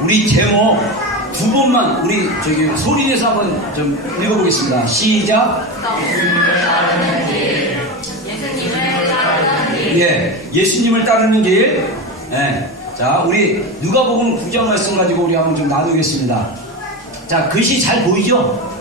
우리 제목 두 번만 우리 저기 소리내서 한번 좀 읽어보겠습니다. 시작. 예수님을 따르는 길. 예. 자, 우리 누가복음 9장 말씀 가지고 우리 한번 좀 나누겠습니다. 자, 글씨 잘 보이죠?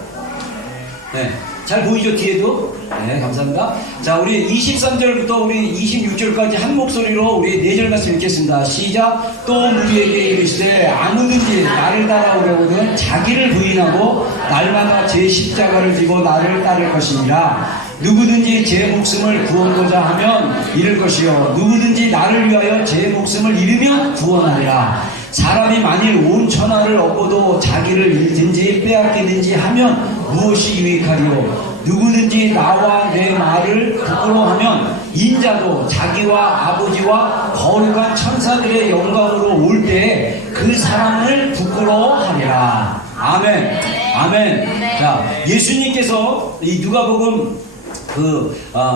네. 잘 보이죠? 뒤에도? 네, 감사합니다. 자, 우리 23절부터 우리 26절까지 한 목소리로 우리 4절 말씀 읽겠습니다. 시작. 또 우리에게 이르시되 아무든지 나를 따라오려거든 자기를 부인하고 날마다 제 십자가를 지고 나를 따를 것이니라. 누구든지 제 목숨을 구원하고자 하면 잃을 것이요 누구든지 나를 위하여 제 목숨을 잃으면 구원하리라. 사람이 만일 온 천하를 얻고도 자기를 잃든지 빼앗기든지 하면 무엇이 유익하리요? 누구든지 나와 내 말을 부끄러워하면 인자도 자기와 아버지와 거룩한 천사들의 영광으로 올 때 그 사람을 부끄러워하리라. 아멘. 아멘. 자, 예수님께서 이 누가복음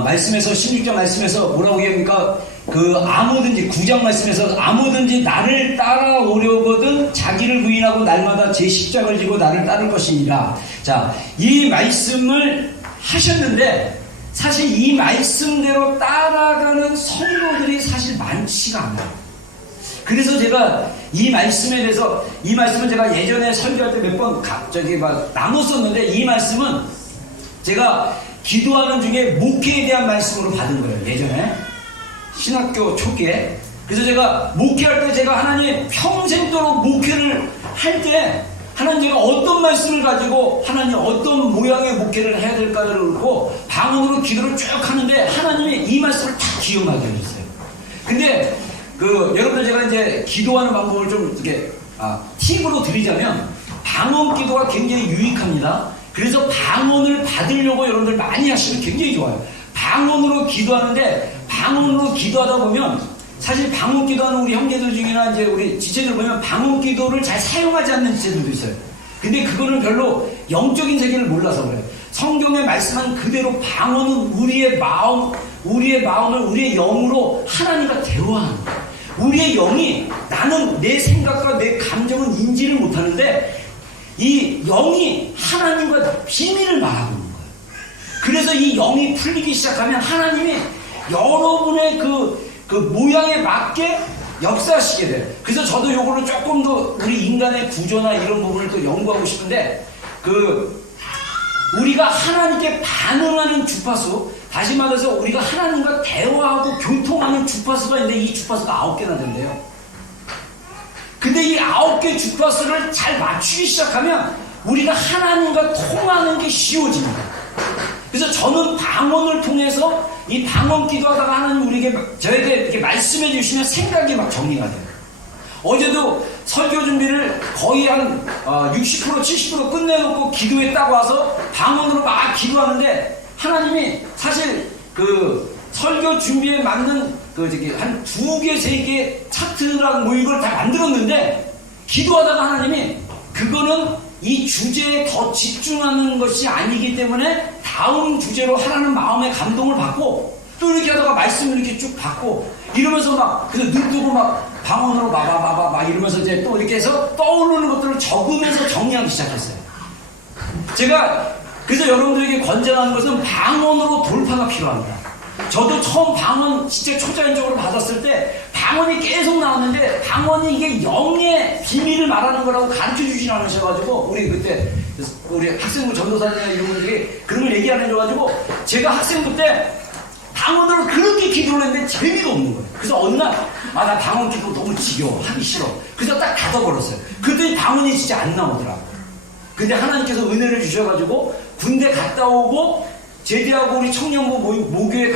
말씀에서 16장 말씀에서 뭐라고 얘기합니까? 아무든지 9장 말씀에서 아무든지 나를 따라오려거든 자기를 부인하고 날마다 제 십자가를 지고 나를 따를 것이니라. 자, 이 말씀을 하셨는데 사실 이 말씀대로 따라가는 성도들이 사실 많지가 않아요. 그래서 제가 이 말씀에 대해서 이 말씀은 제가 예전에 설교할 때 몇 번 갑자기 막 나눴었는데 이 말씀은 제가 기도하는 중에 목회에 대한 말씀으로 받은 거예요. 예전에 신학교 초기에. 그래서 제가 목회할 때 제가 하나님 평생도록 목회를 할 때 하나님 제가 어떤 말씀을 가지고 하나님 어떤 모양의 목회를 해야 될까를 그러고 방언으로 기도를 쭉 하는데 하나님이 이 말씀을 다 기억나게 해주셨어요. 근데 여러분들 제가 이제 기도하는 방법을 좀 이렇게 팁으로 드리자면 방언 기도가 굉장히 유익합니다. 그래서 방언을 받으려고 여러분들 많이 하시면 굉장히 좋아요. 방언으로 기도하는데 방언으로 기도하다 보면 사실 방언 기도하는 우리 형제들 중이나 이제 우리 지체들 보면 방언 기도를 잘 사용하지 않는 지체들도 있어요. 근데 그거는 별로 영적인 세계를 몰라서 그래요. 성경에 말씀한 그대로 방언은 우리의 마음을 우리의 영으로 하나님과 대화하는 거예요. 우리의 영이 나는 내 생각과 내 감정은 인지를 못하는데 이 영이 하나님과 비밀을 말하고 있는 거예요. 그래서 이 영이 풀리기 시작하면 하나님이 여러분의 그 모양에 맞게 역사하시게 돼요. 그래서 저도 요거를 조금 더 우리 인간의 구조나 이런 부분을 또 연구하고 싶은데 우리가 하나님께 반응하는 주파수, 다시 말해서 우리가 하나님과 대화하고 교통하는 주파수가 있는데 이 주파수가 9개나 된대요. 근데 이 9개 주파수를 잘 맞추기 시작하면 우리가 하나님과 통하는 게 쉬워집니다. 그래서 저는 방언을 통해서 이 방언 기도하다가 하나님 저에게 이렇게 말씀해 주시면 생각이 막 정리가 돼요. 어제도 설교 준비를 거의 한 60% 70% 끝내놓고 기도에 딱 와서 방언으로 막 기도하는데 하나님이 사실 설교 준비에 맞는 한 2개, 3개 차트랑 뭐 이걸 다 만들었는데 기도하다가 하나님이 그거는 이 주제에 더 집중하는 것이 아니기 때문에 다음 주제로 하라는 마음의 감동을 받고 또 이렇게 하다가 말씀을 이렇게 쭉 받고 이러면서 그래서 눈 뜨고 방언으로 막 이러면서 이제 또 이렇게 해서 떠오르는 것들을 적으면서 정리하기 시작했어요. 제가 그래서 여러분들에게 권장하는 것은 방언으로 돌파가 필요합니다. 저도 처음 방언 진짜 초자연적으로 받았을 때 방언이 계속 나왔는데 방언이 이게 영의 비밀을 말하는 거라고 가르쳐 주시지 않으셔가지고 우리 그때 우리 학생부 전도사님이나 이런 분들이 그런 걸 얘기 안 해줘가지고 제가 학생부 때 방언으로 그렇게 기도를 했는데 재미가 없는 거예요. 그래서 어느 날 나 방언 기도 너무 지겨워 하기 싫어. 그래서 딱 가둬버렸어요. 그랬더니 방언이 진짜 안 나오더라고요. 근데 하나님께서 은혜를 주셔가지고 군대 갔다 오고 제대하고 우리 청년부 모교에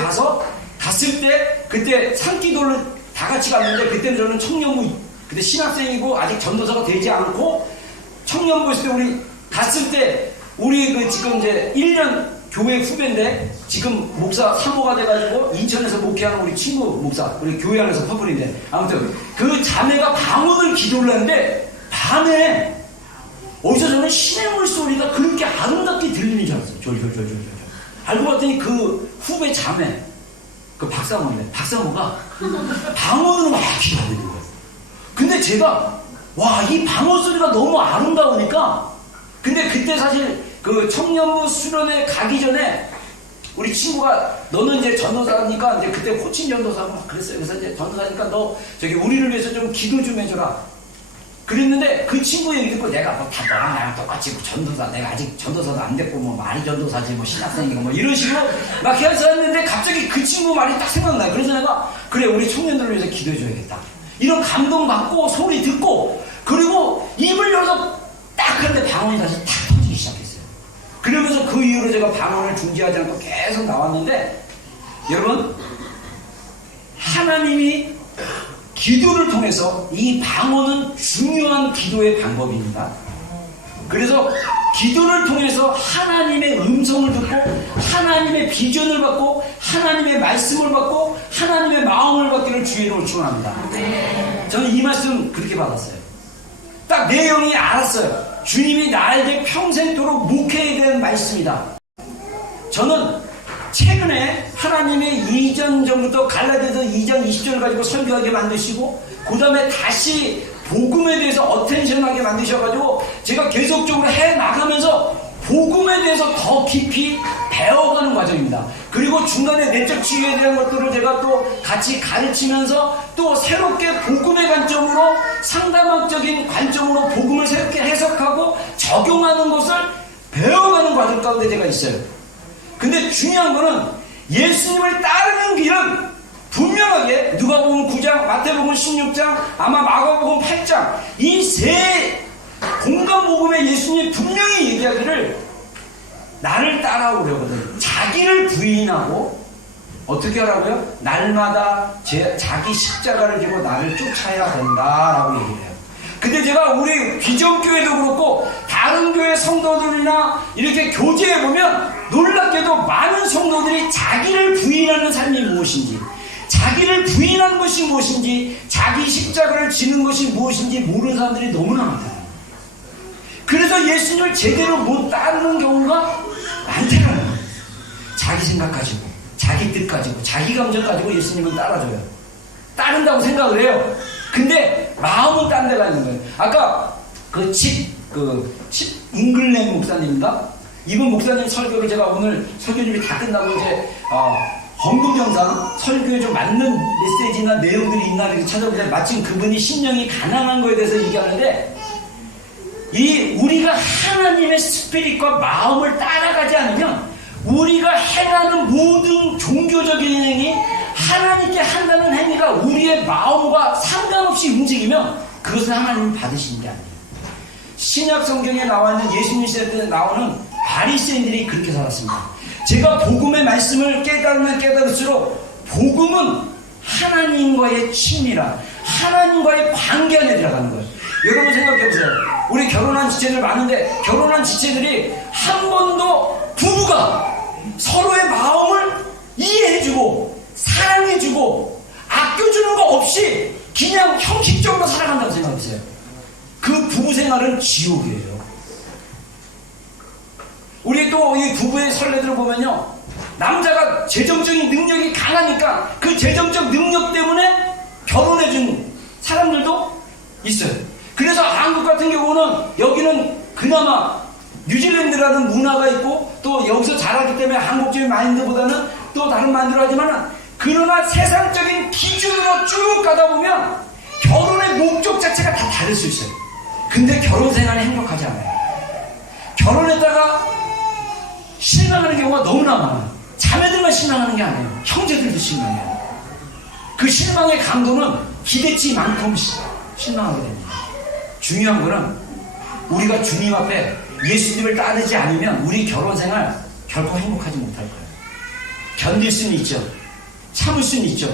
갔을 때 그때 산기도를 다 같이 갔는데 그때는 저는 청년부 그때 신학생이고 아직 전도사가 되지 않고 청년부 있을 때 우리 갔을 때 우리 지금 이제 1년 교회 후배인데 지금 목사 사모가 돼가지고 인천에서 목회하는 우리 친구 목사 우리 교회 안에서 커플인데 아무튼 그 자매가 방언을 기도를 했는데 밤에 어디서 저는 신의 물소리가 그렇게 아름답게 들리는 줄 알았어요. 졸졸졸졸 알고 봤더니 그 후배 자매 박사모가 방언으로 막 기도하는 거예요. 근데 제가 와, 이 방언 소리가 너무 아름다우니까. 근데 그때 사실 그 청년부 수련회 가기 전에 우리 친구가 너는 이제 전도사니까 이제 그때 호칭 전도사고 막 그랬어요. 그래서 이제 전도사니까 너 저기 우리를 위해서 좀 기도 좀 해줘라. 그랬는데 그 친구 얘기 듣고 내가 뭐 다 너랑 나랑 똑같이 전도사, 내가 아직 전도사도 안 됐고 뭐 말이 전도사지 뭐 신학생이고 뭐 이런 식으로 막 해서 갑자기 그 친구 말이 딱 생각나. 그래서 내가 그래 우리 청년들을 위해서 기도해줘야겠다. 이런 감동 받고 소리 듣고 그리고 입을 열어서 딱 하는데 방언이 다시 탁 터지기 시작했어요. 그러면서 그 이후로 제가 방언을 중지하지 않고 계속 나왔는데 여러분 하나님이 기도를 통해서 이 방언은 중요한 기도의 방법입니다. 그래서 기도를 통해서 하나님의 음성을 듣고 하나님의 비전을 받고 하나님의 말씀을 받고 하나님의 마음을 받기를 주의로 축원합니다. 저는 이 말씀 그렇게 받았어요. 딱 내용이 알았어요. 주님이 나에게 평생토록 목회에 대한 말씀이다. 저는 최근에 하나님의 2년 전부터 갈라디아서 2장 20절을 가지고 설교하게 만드시고 그 다음에 다시 복음에 대해서 어텐션하게 만드셔가지고 제가 계속적으로 해나가면서 복음에 대해서 더 깊이 배워가는 과정입니다. 그리고 중간에 내적 치유에 대한 것들을 제가 또 같이 가르치면서 또 새롭게 복음의 관점으로 상담학적인 관점으로 복음을 새롭게 해석하고 적용하는 것을 배워가는 과정 가운데 제가 있어요. 근데 중요한 거는 예수님을 따르는 길은 분명하게 누가복음 9장, 마태복음 16장, 아마 마가복음 8장 이 세 공간 복음에 예수님이 분명히 얘기하기를 나를 따라오려거든. 자기를 부인하고 어떻게 하라고요? 날마다 자기 십자가를 지고 나를 쫓아야 된다라고 얘기해요. 근데 제가 우리 비전교회도 그렇고 다른 교회 성도들이나 이렇게 교제해보면 놀랍게도 많은 성도들이 자기를 부인하는 삶이 무엇인지 자기를 부인하는 것이 무엇인지 자기 십자가를 지는 것이 무엇인지 모르는 사람들이 너무나 많아요. 그래서 예수님을 제대로 못 따르는 경우가 많다는 거예요. 자기 생각 가지고 자기 뜻 가지고 자기 감정 가지고 예수님은 따라줘요. 따른다고 생각을 해요. 근데 마음은 딴 데가 있는 거예요. 아까 칩 잉글랜 목사님인가? 이분 목사님 설교를 제가 오늘 설교집이 다 끝나고 이제 헌금영상 설교에 좀 맞는 메시지나 내용들이 있나 이렇게 찾아보자 마침 그분이 심령이 가난한 거에 대해서 얘기하는데 우리가 하나님의 스피릿과 마음을 따라가지 않으면 우리가 행하는 모든 종교적인 행위 하나님께 한다는 행위가 우리의 마음과 상관없이 움직이면 그것은 하나님이 받으시는 게 아니에요. 신약 성경에 나와 있는 예수님 시대 때 나오는 바리새인들이 그렇게 살았습니다. 제가 복음의 말씀을 깨달으면 깨달을수록 복음은 하나님과의 친밀함, 하나님과의 관계 안에 들어가는 거예요. 여러분 생각해보세요. 우리 결혼한 지체들 많은데 결혼한 지체들이 한 번도 부부가 서로의 마음을 이해해주고 사랑해주고 아껴주는 거 없이 그냥 형식적으로 살아간다고 생각해보세요. 그 부부 생활은 지옥이에요. 우리 또 이 부부의 선례들을 보면요, 남자가 재정적인 능력이 강하니까 그 재정적 능력 때문에 결혼해준 사람들도 있어요. 그래서 한국 같은 경우는 여기는 그나마 뉴질랜드라는 문화가 있고 또 여기서 자라기 때문에 한국적인 마인드보다는 또 다른 마인드로 하지만 그러나 세상적인 기준으로 쭉 가다 보면 결혼의 목적 자체가 다 다를 수 있어요. 근데 결혼 생활이 행복하지 않아요. 결혼했다가 실망하는 경우가 너무나 많아요. 자매들만 실망하는 게 아니에요. 형제들도 실망해요. 그 실망의 강도는 기대치만큼 실망하게 됩니다. 중요한 거는 우리가 주님 앞에 예수님을 따르지 않으면 우리 결혼 생활 결코 행복하지 못할 거예요. 견딜 수는 있죠. 참을 수는 있죠.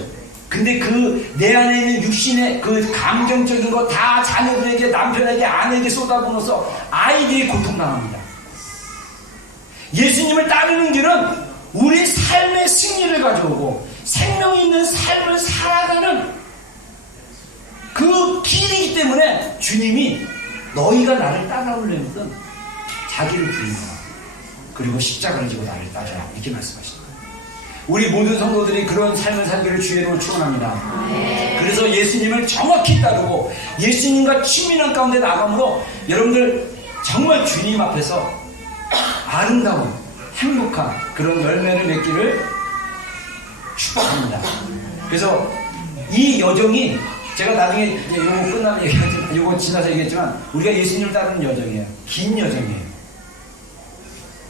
근데 그 내 안에 있는 육신의 그 감정적인 거 다 자녀들에게, 남편에게, 아내에게 쏟아부어서 아이들이 고통당합니다. 예수님을 따르는 길은 우리 삶의 승리를 가져오고 생명이 있는 삶을 살아가는 그 길이기 때문에 주님이 너희가 나를 따라오려면 자기를 부인하라. 그리고 십자가를 지고 나를 따르라. 이렇게 말씀하십니다. 우리 모든 성도들이 그런 삶을 살기를 주의로 축원합니다. 그래서 예수님을 정확히 따르고 예수님과 친밀한 가운데 나감으로 여러분들 정말 주님 앞에서 아름다운 행복한 그런 열매를 맺기를 축복합니다. 그래서 이 여정이 제가 나중에 이거 끝나면 얘기하지만 이거 지나서 얘기했지만 우리가 예수님을 따르는 여정이에요. 긴 여정이에요.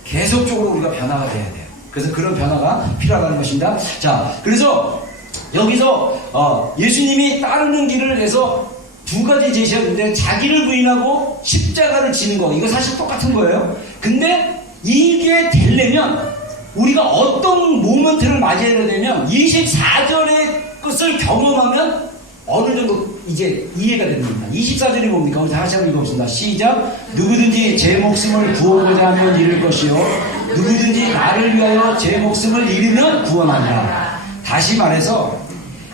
계속적으로 우리가 변화가 돼야 돼요. 그래서 그런 변화가 필요하다는 것입니다. 자, 그래서 여기서 예수님이 따르는 길을 해서 두 가지 제시하는데 자기를 부인하고 십자가를 지는 거 이거 사실 똑같은 거예요. 근데 이게 되려면 우리가 어떤 모먼트를 맞이해야 되면 24절의 것을 경험하면 어느 정도 이제 이해가 됩니다. 24절이 뭡니까? 우리 다시 한번 읽어봅시다. 시작. 누구든지 제 목숨을 구원하고자 하면 잃을 것이요 누구든지 나를 위하여 제 목숨을 잃으면 구원한다. 다시 말해서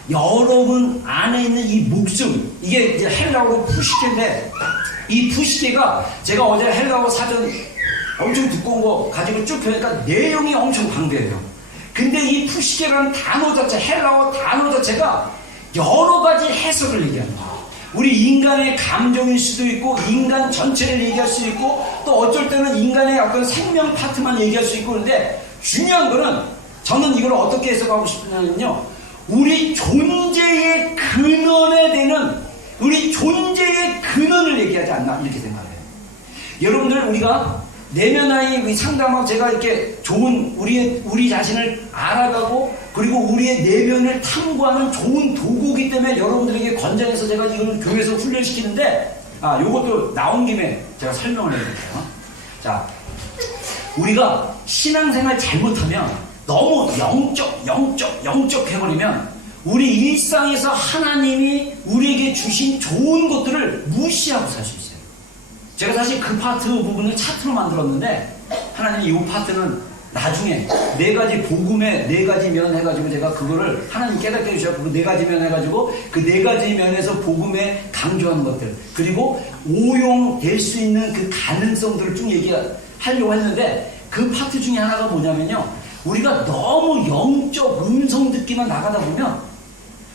여러분 안에 있는 이 목숨, 이게 이제 헬라어로 푸시케인데 이 푸시케가 제가 어제 헬라어 사전 엄청 두꺼운 거 가지고 쭉 펴니까 내용이 엄청 방대해요. 근데 이 푸시케라는 단어 자체, 헬라어 단어 자체가 여러 가지 해석을 얘기합니다. 우리 인간의 감정일 수도 있고 인간 전체를 얘기할 수 있고 또 어쩔 때는 인간의 어떤 생명 파트만 얘기할 수 있고 그런데 중요한 거는 저는 이걸 어떻게 해석하고 싶냐면요. 우리 존재의 근원에 되는 우리 존재의 근원을 얘기하지 않나 이렇게 생각해요. 여러분들 우리가 내면의 우리 상담하고 제가 이렇게 좋은 우리 자신을 알아가고 그리고 우리의 내면을 탐구하는 좋은 도구이기 때문에 여러분들에게 권장해서 제가 이걸 교회에서 훈련시키는데 요것도 나온 김에 제가 설명을 해드릴게요. 자, 우리가 신앙생활 잘못하면 너무 영적 해버리면 우리 일상에서 하나님이 우리에게 주신 좋은 것들을 무시하고 살 수 있어요. 제가 사실 그 파트 부분을 차트로 만들었는데 하나님이 이 파트는 나중에 네 가지 복음의 네 가지 면 해가지고 제가 그거를 하나님 깨닫게 해주셨고 그 네 가지 면 해가지고 그 네 가지 면에서 복음에 강조하는 것들 그리고 오용될 수 있는 그 가능성들을 쭉 얘기하려고 했는데 그 파트 중에 하나가 뭐냐면요. 우리가 너무 영적 음성 듣기만 나가다 보면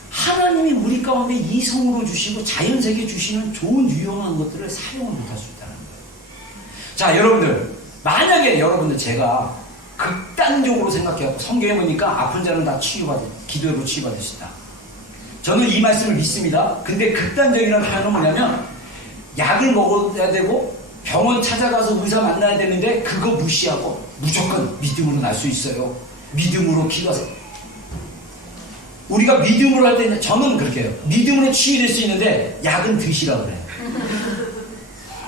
하나님이 우리 가운데 이성으로 주시고 자연세계 주시는 좋은 유용한 것들을 사용을 못할 수 있다는 거예요. 자, 여러분들 만약에 여러분들 제가 극단적으로 생각해요. 성경에 보니까 아픈 자는 다 기도로 치유받을 수 있다. 저는 이 말씀을 믿습니다. 근데 극단적이라는 표현은 뭐냐면 약을 먹어야 되고 병원 찾아가서 의사 만나야 되는데 그거 무시하고 무조건 믿음으로 날 수 있어요. 믿음으로 기도하세요. 우리가 믿음으로 할 때는 저는 그렇게 해요. 믿음으로 치유될 수 있는데 약은 드시라고 그래요.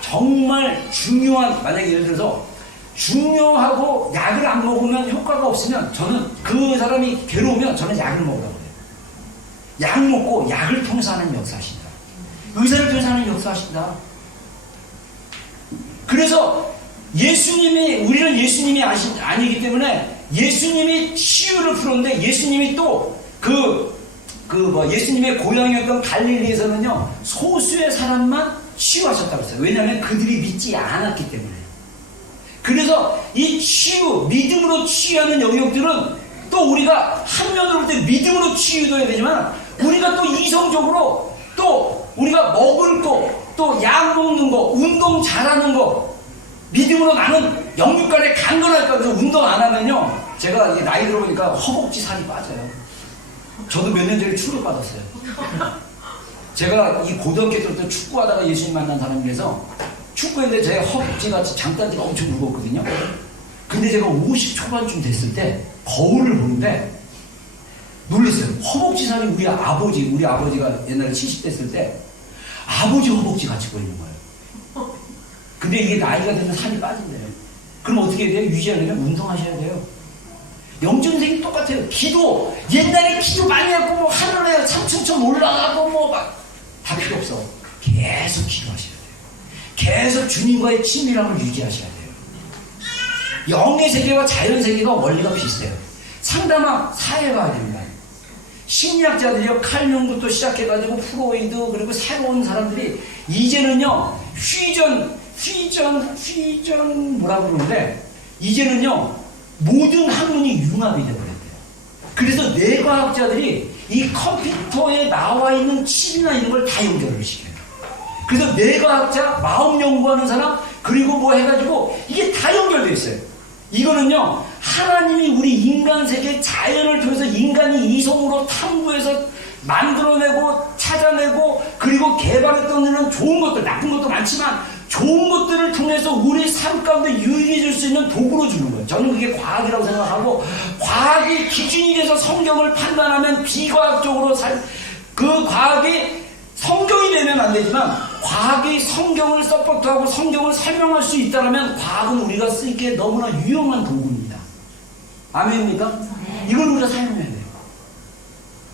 정말 중요한 만약에 예를 들어서 중요하고 약을 안 먹으면 효과가 없으면 저는 그 사람이 괴로우면 저는 약을 먹으라고 그래요. 약 먹고 약을 통해서 하는 역사하신다. 의사를 통해서 하는 역사하신다. 그래서 우리는 예수님이 아니기 때문에 예수님이 치유를 풀었는데 예수님이 또 예수님의 고향이었던 갈릴리에서는요, 소수의 사람만 치유하셨다고 했어요. 왜냐하면 그들이 믿지 않았기 때문에. 그래서 이 믿음으로 치유하는 영역들은 또 우리가 한면으로 볼 때 믿음으로 치유도 해야 되지만, 우리가 또 이성적으로 또 우리가 먹을 거, 또 약 먹는 거, 운동 잘하는 거, 믿음으로 나는 영육간에 강건할 거라서 운동 안 하면요, 제가 나이 들어보니까 허벅지 살이 빠져요. 저도 몇 년 전에 충격받았어요. 제가 이 고등학교 때부터 축구하다가 예수님 만난 사람이라서 축구했는데 제 허벅지가 장단지가 엄청 무거웠거든요. 근데 제가 50 초반쯤 됐을 때 거울을 보는데 놀랐어요. 허벅지 살이 우리 아버지가 옛날에 70 됐을 때 아버지 허벅지 같이 보이는 거예요. 근데 이게 나이가 되면 살이 빠진대요. 그럼 어떻게 해야 돼요? 유지하려면 운동하셔야 돼요. 영전생이 똑같아요. 기도, 옛날에 기도 많이 하고 뭐 하늘에 3층 올라가고 뭐 막 다 필요 없어. 계속 기도하셔야 돼요. 계속 주님과의 친밀함을 유지하셔야 돼요. 영의 세계와 자연 세계가 원리가 비슷해요. 상담학 사회 가야 됩니다. 심리학자들이요, 칼융부터 시작해가지고 프로이드 그리고 새로운 사람들이 이제는요 휘전 뭐라고 그러는데 이제는요 모든 학문이 융합이 되어버렸대요. 그래서 뇌과학자들이 이 컴퓨터에 나와 있는 칩이나 이런 걸 다 연결을 시켜요. 그래서 뇌과학자, 마음 연구하는 사람, 그리고 뭐 해가지고 이게 다 연결되어 있어요. 이거는요, 하나님이 우리 인간 세계 자연을 통해서 인간이 이성으로 탐구해서 만들어내고 찾아내고 그리고 개발했던 일은 좋은 것들, 나쁜 것도 많지만 좋은 것들을 통해서 우리 삶 가운데 유익해질 수 있는 도구로 주는 거예요. 저는 그게 과학이라고 생각하고, 과학이 기준이 돼서 성경을 판단하면 비과학적으로 그 과학이 성경이 되면 안 되지만 과학이 성경을 서포트하고 성경을 설명할 수 있다면 과학은 우리가 쓰기에 너무나 유용한 도구입니다. 아멘입니까? 이걸 우리가 사용해야 돼요.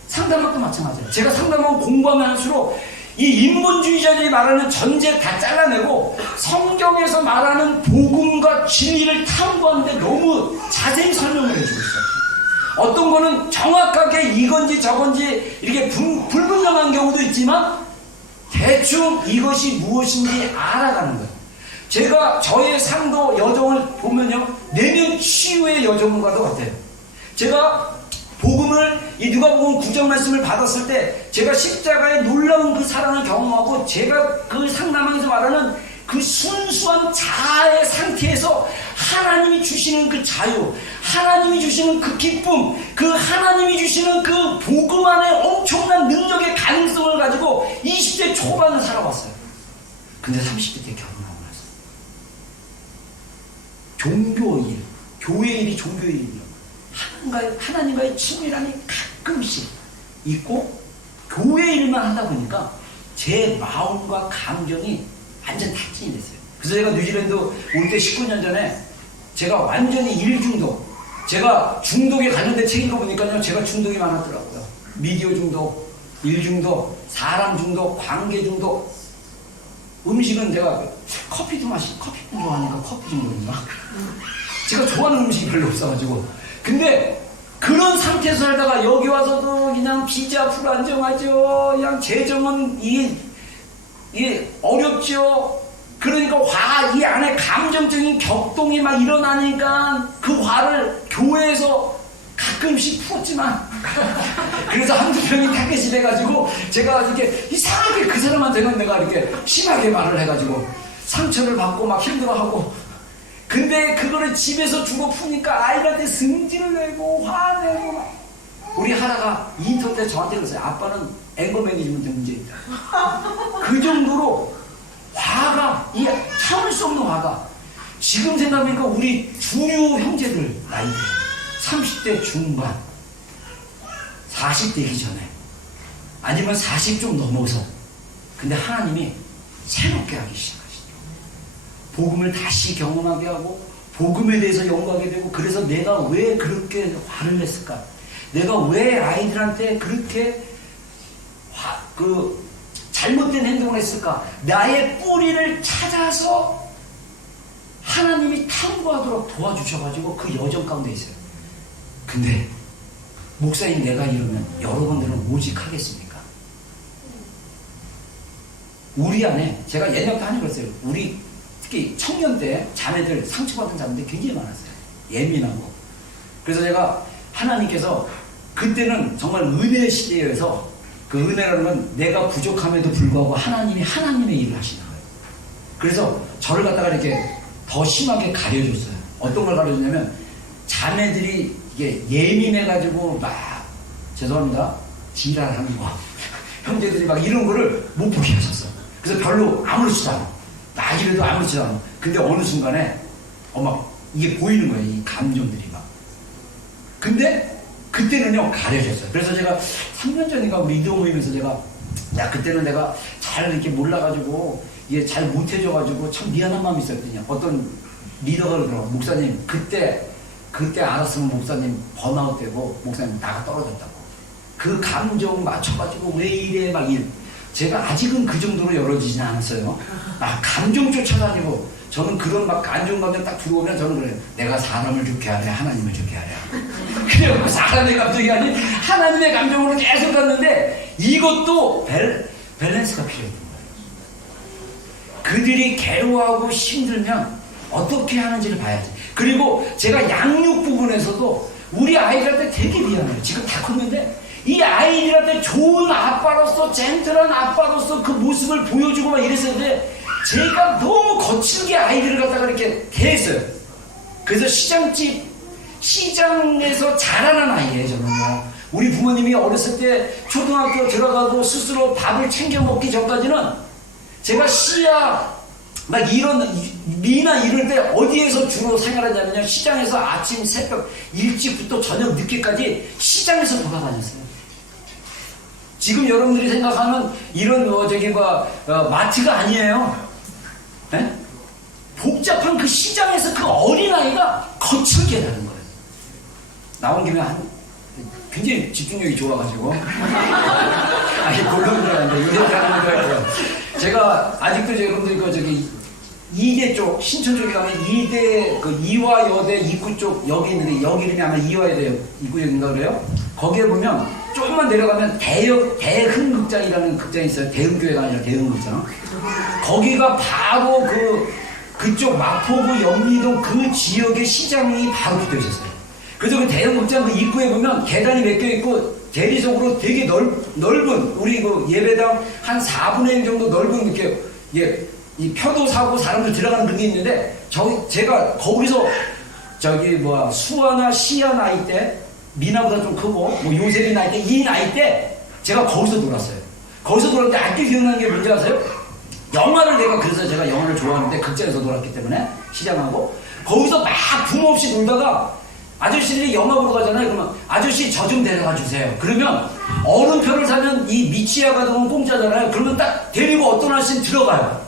상담학도 마찬가지예요. 제가 상담하고 공부하면 할수록 이 인본주의자들이 말하는 전제 다 잘라내고 성경에서 말하는 복음과 진리를 탐구하는데 너무 자세히 설명을 해주고 있어요. 어떤 거는 정확하게 이건지 저건지 이렇게 불분명한 경우도 있지만 대충 이것이 무엇인지 알아가는 거예요. 제가 저의 상도 여정을 보면요, 내면 치유의 여정과도 같아요. 제가 복음을, 이 누가복음 9장 말씀을 받았을 때 제가 십자가의 놀라운 그 사랑을 경험하고 제가 그 상담하면서 말하는 그 순수한 자아의 상태에서 하나님이 주시는 그 자유, 하나님이 주시는 그 기쁨, 그 하나님이 주시는 그 복음 안에 엄청난 능력의 가능성을 가지고 20대 초반을 살아왔어요. 근데 30대 때 결혼하고 나서 종교 일, 교회 일이 종교 일이요. 하나님과의 친밀함이 가끔씩 있고 교회 일만 하다 보니까 제 마음과 감정이 완전 탁진이 됐어요. 그래서 제가 뉴질랜드 올 때 19년 전에 제가 완전히 일중독, 제가 중독에 관련된 책 읽어보니까요, 제가 중독이 많았더라고요. 미디어 중독, 일중독, 사람 중독, 관계 중독. 음식은 제가 커피 좋아하니까 커피 중독인가? 제가 좋아하는 음식이 별로 없어가지고. 근데 그런 상태에서 살다가 여기 와서도 그냥 비자 불안정하죠. 그냥 재정은 이게 어렵죠. 그러니까 이 안에 감정적인 격동이 막 일어나니까 그 화를 교회에서 가끔씩 풀었지만 그래서 한두 병이 타겟이 돼가지고 제가 이렇게 이상하게 그 사람한테는 내가 이렇게 심하게 말을 해가지고 상처를 받고 막 힘들어하고, 근데 그거를 집에서 주로 푸니까 아이들한테 승질을 내고 화내고 막. 우리 하다가 인터 때 저한테 그랬어요. 아빠는 앵거 매니지먼트 문제 있다. 그 정도로 화가, 이 참을 수 없는 화가. 지금 생각해보니까 우리 주류 형제들 나이대 30대 중반, 40대이기 전에, 아니면 40 좀 넘어서, 근데 하나님이 새롭게 하기 시작하시죠. 복음을 다시 경험하게 하고 복음에 대해서 연구하게 되고, 그래서 내가 왜 그렇게 화를 냈을까? 내가 왜 아이들한테 그렇게 잘못된 행동을 했을까? 나의 뿌리를 찾아서 하나님이 탐구하도록 도와주셔가지고 그 여정 가운데 있어요. 근데 목사님, 내가 이러면 여러분들은 오직 하겠습니까? 우리 안에, 제가 옛날부터 하는 거였어요. 우리 특히 청년 때 자매들, 상처받은 자매들 굉장히 많았어요. 예민하고. 그래서 제가 하나님께서 그때는 정말 은혜 시대여서, 그 은혜라는 건 내가 부족함에도 불구하고 하나님이 하나님의 일을 하시는 거예요. 그래서 저를 갖다가 이렇게 더 심하게 가려줬어요. 어떤 걸 가려줬냐면, 자매들이 이게 예민해가지고 막, 죄송합니다, 지랄하는 거, 형제들이 막 이런 거를 못 보게 하셨어. 그래서 별로 아무렇지도 않아. 나기라도 아무렇지도 않아. 근데 어느 순간에 막 이게 보이는 거예요. 이 감정들이 막. 근데 그때는요, 가려졌어요. 그래서 제가 3년 전인가 우리 이동 모임에서 그때는 내가 잘 이렇게 몰라가지고 이게 잘 못해줘가지고 참 미안한 마음이 있었거든요. 어떤 리더가 그러더라고. 목사님, 그때 알았으면 목사님 번아웃 되고 목사님 나가 떨어졌다고. 그 감정 맞춰가지고 왜 이래 막 제가 아직은 그 정도로 열어지진 않았어요. 감정 쫓아다니고, 저는 그런 막 안 좋은 감정 딱 들어오면 저는 그래요. 내가 사람을 좋게 하래, 하나님을 좋게 하래. 그냥 사람의 감정이 아닌 하나님의 감정으로 계속 갔는데, 이것도 밸런스가 필요했던 거예요. 그들이 괴로워하고 힘들면 어떻게 하는지를 봐야지. 그리고 제가 양육 부분에서도 우리 아이들한테 되게 미안해요. 지금 다 컸는데 이 아이들한테 좋은 아빠로서 젠틀한 아빠로서 그 모습을 보여주고 막 이랬었는데 제가 너무 거칠게 아이들을 갖다가 이렇게 대했어요. 그래서 시장에서 자라난 아이예요. 저는요. 우리 부모님이 어렸을 때 초등학교 들어가고 스스로 밥을 챙겨 먹기 전까지는 제가 씨야 막 이런 미나 이럴 때 어디에서 주로 생활하냐면요, 시장에서 아침 새벽 일찍부터 저녁 늦게까지 시장에서 돌아다녔어요. 지금 여러분들이 생각하는 이런 마트가 아니에요. 네? 복잡한 그 시장에서 그 어린아이가 거칠게 되는 거예요. 나온 김에 굉장히 집중력이 좋아가지고 아니 본론 들어가는데 이대 들어가는 거예요. 제가 아직도 여러분들이 이대 쪽 신천 쪽에 가면 이대 이화여대 입구 쪽 여기 있는데 여기 이름이 아마 이화여대 입구역인가 그래요? 거기에 보면 조금만 내려가면 대흥극장이라는 극장이 있어요. 대흥교회가 아니라 대흥극장. 거기가 바로 그쪽 마포구 영리동 그 지역의 시장이 바로 붙어 있었어요. 그래서 그 대흥극장 그 입구에 보면 계단이 몇 개 있고 대리석으로 되게 넓은 우리 그 예배당 한 4분의 1 정도 넓은 이렇게 이 표도 사고 사람들 들어가는 그게 있는데 제가 거기서 수아나 시아 나이 때 미나보다 좀 크고 뭐 요셉이 나이 때 이 나이 때 제가 거기서 놀았어요. 거기서 놀았는데 아직도 기억나는 게 뭔지 아세요? 영화를 그래서 제가 영화를 좋아하는데 극장에서 놀았기 때문에 시장하고 거기서 막 부모 없이 놀다가 아저씨들이 영화 보러 가잖아요. 그러면 아저씨 저 좀 데려가 주세요. 그러면 어른표를 사면 이 미치야 가동은 공짜잖아요. 그러면 딱 데리고 어떤 아저씨는 들어가요.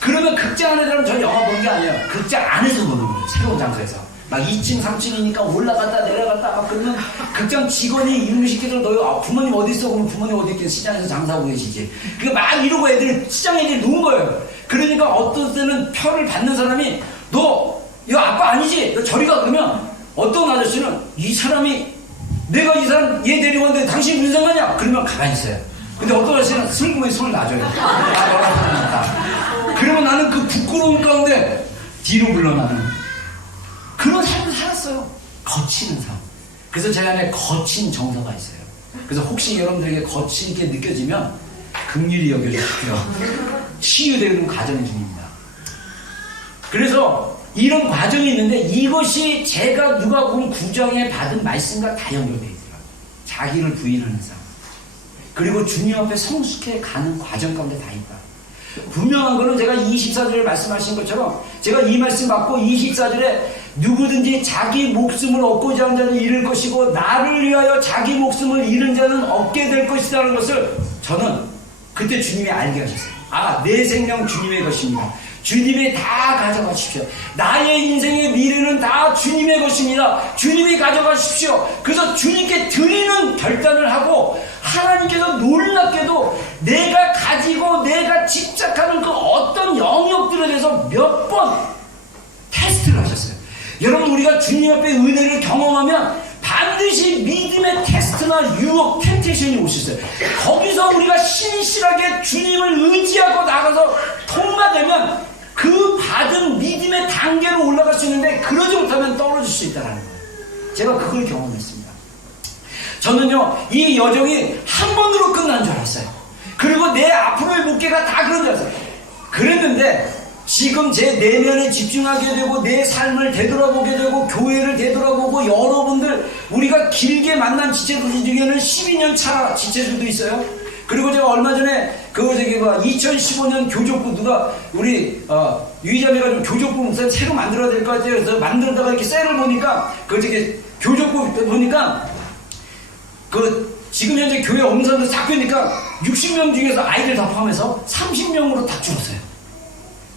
그러면 극장 안에 들어가면 전 영화 보는 게 아니에요. 극장 안에서 보는 거예요. 새로운 장소에서. 막 2층, 3층이니까 올라갔다 내려갔다 막 그러면 극장 직원이 이름을 시켜서 너 부모님 어디 있어? 그러면 부모님 어디 있겠어? 시장에서 장사하고 계시지. 그게 막 이러고 시장 애들이 노는 거예요. 그러니까 어떤 때는 표를 받는 사람이 너 이거 아빠 아니지? 너 저리 가. 그러면 어떤 아저씨는 이 사람이 내가 이 사람 얘 데리고 왔는데 당신 무슨 상관이야? 그러면 가만히 있어요. 근데 어떤 아저씨는 슬픔에 손을 놔줘요. 아 너랑 상관없다. 그러면 나는 그 부끄러움 가운데 뒤로 물러나는 그런 삶을 살았어요. 거치는 삶. 그래서 제 안에 거친 정서가 있어요. 그래서 혹시 여러분들에게 거치게 느껴지면 긍휼히 여겨주십시오. 치유되는 과정이 중입니다. 그래서 이런 과정이 있는데 이것이 제가 누가복음 9장에 받은 말씀과 다 연결되어 있더라고요. 자기를 부인하는 삶. 그리고 주님 앞에 성숙해 가는 과정 가운데 다 있다. 분명한 거는 제가 24절에 말씀하신 것처럼 제가 이 말씀 받고 24절에 누구든지 자기 목숨을 얻고자 하는 자는 잃을 것이고 나를 위하여 자기 목숨을 잃은 자는 얻게 될 것이라는 것을 저는 그때 주님이 알게 하셨어요. 아, 내 생명 주님의 것입니다. 주님이 다 가져가십시오. 나의 인생의 미래는 다 주님의 것입니다. 주님이 가져가십시오. 그래서 주님께 드리는 결단을 하고 하나님께서 놀랍게도 내가 가지고 내가 집착하는 그 어떤 영역들에 대해서 몇 번 테스트를 하셨어요. 여러분 우리가 주님 앞에 은혜를 경험하면 반드시 믿음의 테스트나 유혹, 템테이션이 오셨어요. 거기서 우리가 신실하게 주님을 의지하고 나가서 통과되면 그 받은 믿음의 단계로 올라갈 수 있는데 그러지 못하면 떨어질 수 있다는 거예요. 제가 그걸 경험했습니다. 저는요 이 여정이 한 번으로 끝난 줄 알았어요. 그리고 내 앞으로의 목회가 다 그런 줄 알았어요. 그랬는데 지금 제 내면에 집중하게 되고 내 삶을 되돌아보게 되고 교회를 되돌아보고 여러분들 우리가 길게 만난 지체들 중에는 12년 차 지체들도 있어요. 그리고 제가 얼마 전에 2015년 교족부 누가 우리 유희자매가 좀 교족부 새로 만들어야 될 것 같아요. 그래서 만들다가 이렇게 셀을 보니까 교족부 보니까 지금 현재 교회 엄선들 싹 빼니까 60명 중에서 아이들 다 포함해서 30명으로 딱 줄었어요.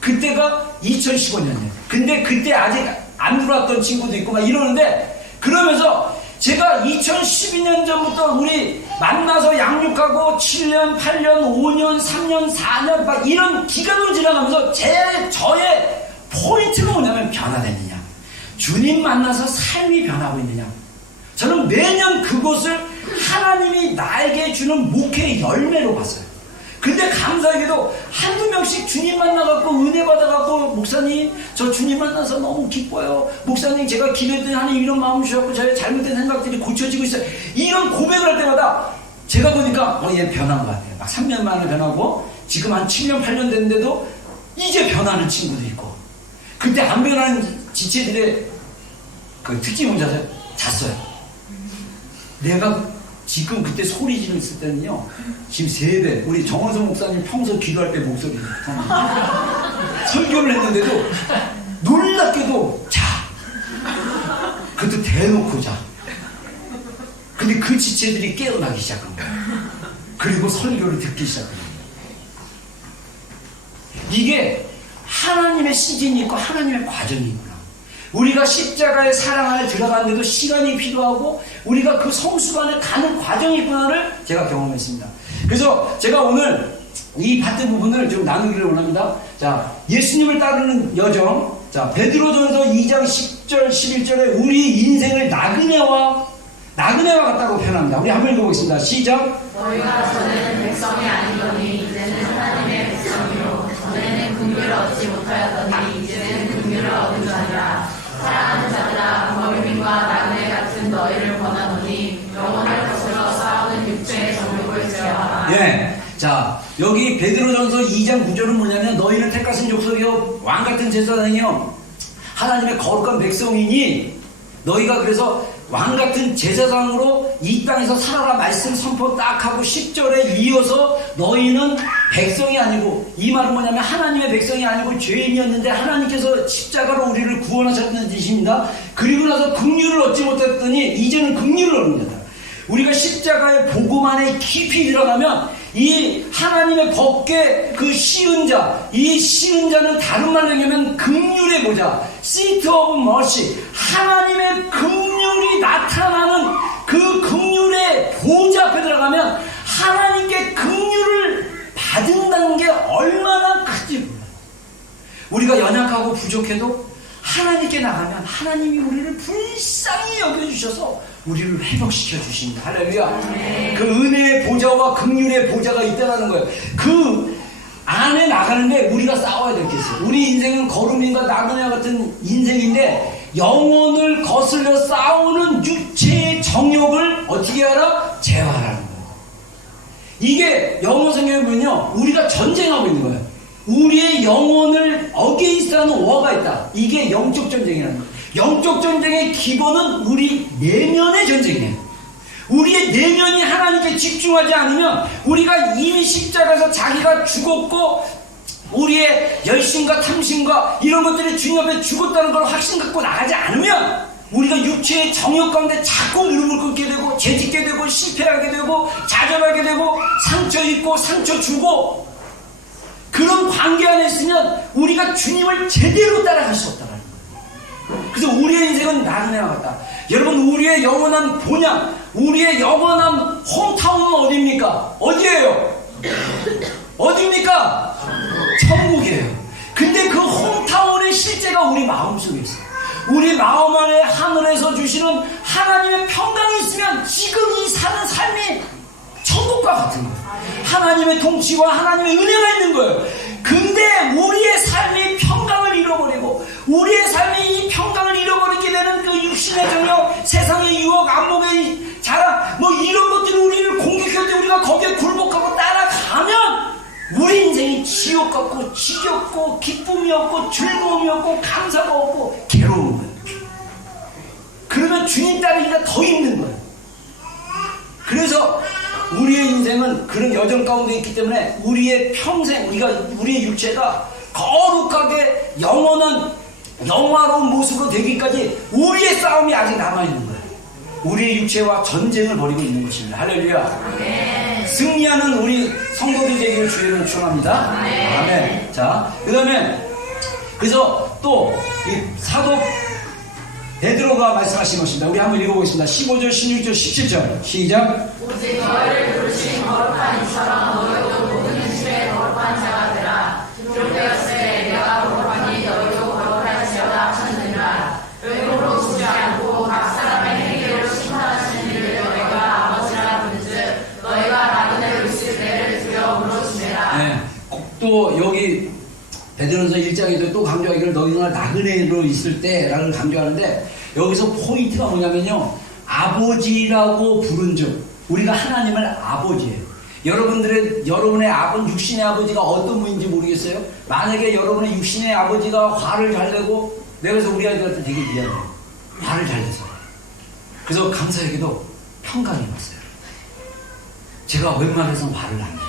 그때가 2015년이에요. 근데 그때 아직 안 들어왔던 친구도 있고 막 이러는데 그러면서 제가 2012년 전부터 우리 만나서 양육하고 7년, 8년, 5년, 3년, 4년 막 이런 기간으로 지나가면서 저의 포인트는 뭐냐면 변화됐느냐. 주님 만나서 삶이 변하고 있느냐. 저는 매년 그것을 하나님이 나에게 주는 목회의 열매로 봤어요. 근데 감사하게도 한두 명씩 주님 만나갖고 은혜 받아갖고 목사님 저 주님 만나서 너무 기뻐요. 목사님 제가 기도했더니 하나님 이런 마음 주셨고 저의 잘못된 생각들이 고쳐지고 있어요. 이런 고백을 할 때마다 제가 보니까 얘 변한 것 같아요. 막 3년 만에 변하고 지금 한 7년 8년 됐는데도 이제 변하는 친구도 있고, 그때 안 변하는 지체들의 그 특징이 뭔지 아세요? 잤어요. 내가 지금 그때 소리 지르을 때는요, 지금 3배, 우리 정원석 목사님 평소 기도할 때 목소리 설교를 했는데도 놀랍게도 자. 그것도 대놓고 자. 근데 그 지체들이 깨어나기 시작한 거예요. 그리고 설교를 듣기 시작한 거예요. 이게 하나님의 시즌이 있고 하나님의 과정이 있구나. 우리가 십자가의 사랑 안에 들어가는데도 시간이 필요하고 우리가 그 성수 안에 가는 과정이 있구나를 제가 경험했습니다. 그래서 제가 오늘 이 파트 부분을 좀 나누기를 원합니다. 자, 예수님을 따르는 여정. 자, 베드로전서 2장 10절 11절에 우리 인생을 나그네와 같다고 표현합니다. 우리 한번 읽어보겠습니다. 시작. 너희가 전에는 백성이 아니더니 이제는 하나님의 백성이요 전에는 긍휼을 얻지 못하였더니 이제는 긍휼을 얻은 자니라. 사랑하는 자들아, 거류민과 나그네 같은 너희를 권하노니 영혼을 거슬러 싸우는 육체의 정욕을 제어하라. 예. 자, 여기 베드로전서 2장 9절은 뭐냐면 너희는 택하신 족속이요 왕같은 제사장이요 하나님의 거룩한 백성이니 너희가 그래서 왕같은 제사장으로 이 땅에서 살아라 말씀 선포 딱 하고 10절에 이어서 너희는 백성이 아니고, 이 말은 뭐냐면 하나님의 백성이 아니고 죄인이었는데 하나님께서 십자가로 우리를 구원하셨다는 뜻입니다. 그리고 나서 긍휼을 얻지 못했더니 이제는 긍휼을 얻는다. 우리가 십자가의 복음 안에 깊이 들어가면 이 하나님의 법궤 그 시은 자, 이 시은 자는 다른 말로 얘기하면 긍휼의 보좌, seat of mercy, 하나님의 긍휼이 나타나는 그 긍휼의 보좌 앞에 들어가면 하나님께 긍휼을 받는다는 게 얼마나 큰지 몰라요. 우리가 연약하고 부족해도 하나님께 나가면 하나님이 우리를 불쌍히 여겨주셔서 우리를 회복시켜 주십니다. 할렐루야. 그 은혜의 보좌와 긍휼의 보좌가 있다는 거예요. 그 안에 나가는데 우리가 싸워야 될 게 있어요. 우리 인생은 거루민과 나그네 같은 인생인데 영혼을 거슬려 싸우는 육체의 정욕을 어떻게 하라? 제어하라는 거예요. 이게 영어 성경에 보면요, 우리가 전쟁하고 있는 거예요. 우리의 영혼을 어게인스트하는 워가 있다. 이게 영적 전쟁이라는 거예요. 영적 전쟁의 기본은 우리 내면의 전쟁이에요. 우리의 내면이 하나님께 집중하지 않으면 우리가 이미 십자가에서 자기가 죽었고 우리의 열심과 탐심과 이런 것들이 주님 앞에 죽었다는 걸 확신 갖고 나가지 않으면 우리가 육체의 정욕 가운데 자꾸 무릎을 꿇게 되고 죄짓게 되고 실패하게 되고 좌절하게 되고 상처 입고 상처 주고 그런 관계 안에 있으면 우리가 주님을 제대로 따라갈 수 없다는 거예요. 그래서 우리의 인생은 나그네와 같다. 여러분, 우리의 영원한 본향, 우리의 영원한 홈타운은 어디입니까? 어디예요? 어디입니까? 천국이에요. 근데 그 홈타운의 실제가 우리 마음속에 있어요. 우리 마음 안에 하늘에서 주시는 하나님의 평강이 있으면 지금 이 사는 삶이 천국과 같은 거예요. 하나님의 통치와 하나님의 은혜가 있는 거예요. 근데 우리의 삶이 평강을 잃어버리고 우리의 삶이 이 평강을 잃어버리게 되는 그 육신의 정욕, 세상의 유혹, 안목의 자랑 뭐 이런 것들이 우리를 공격할 때 우리가 거기에 굴복하고 따라가면 우리 인생이 지옥 같고 지겹고 기쁨이 없고 즐거움이 없고 감사가 없고 괴로운 거예요. 그러면 주님 따르기가 더 힘든 거예요. 그래서 우리의 인생은 그런 여정 가운데 있기 때문에 우리의 평생, 우리의 육체가 거룩하게 영원한 영화로운 모습으로 되기까지 우리의 싸움이 아직 남아있는 거예요. 우리의 육체와 전쟁을 벌이고 있는 것입니다. 할렐루야. 아멘. 승리하는 우리 성도들 되기를 주의를 축원합니다. 아멘. 자, 그 다음에 그래서 또 이 사도 베드로가 말씀하신 것입니다. 우리 한번 읽어보겠습니다. 15절, 16절, 17절 시작. 오직 너희를 부르신 거룩한 이처럼 너희도 모든 집에 거룩한 자가 되라. 기록되었으되 내가 거룩하니 너희도 거룩할지어다 하셨느니라. 외모로 주지 않고 각 사람의 행위로 심판하시는 일을 너희가 아버지라 부른즉 너희가 나그네로 있을 때를 두려 물어주매라. 네, 또 여기 베드로전서 1장에도 또 강조하기를 너희가 나그네로 있을 때라는 강조하는데 여기서 포인트가 뭐냐면요, 아버지라고 부른 즉 우리가 하나님을 아버지예요. 여러분의 육신의 아버지가 어떤 분인지 모르겠어요? 만약에 여러분의 육신의 아버지가 화를 잘 내고, 내가 그래서 우리 아이들한테 되게 미안해요. 화를 잘 내서. 그래서 감사하게도 평강이 왔어요. 제가 웬만해서는 화를 안 내요.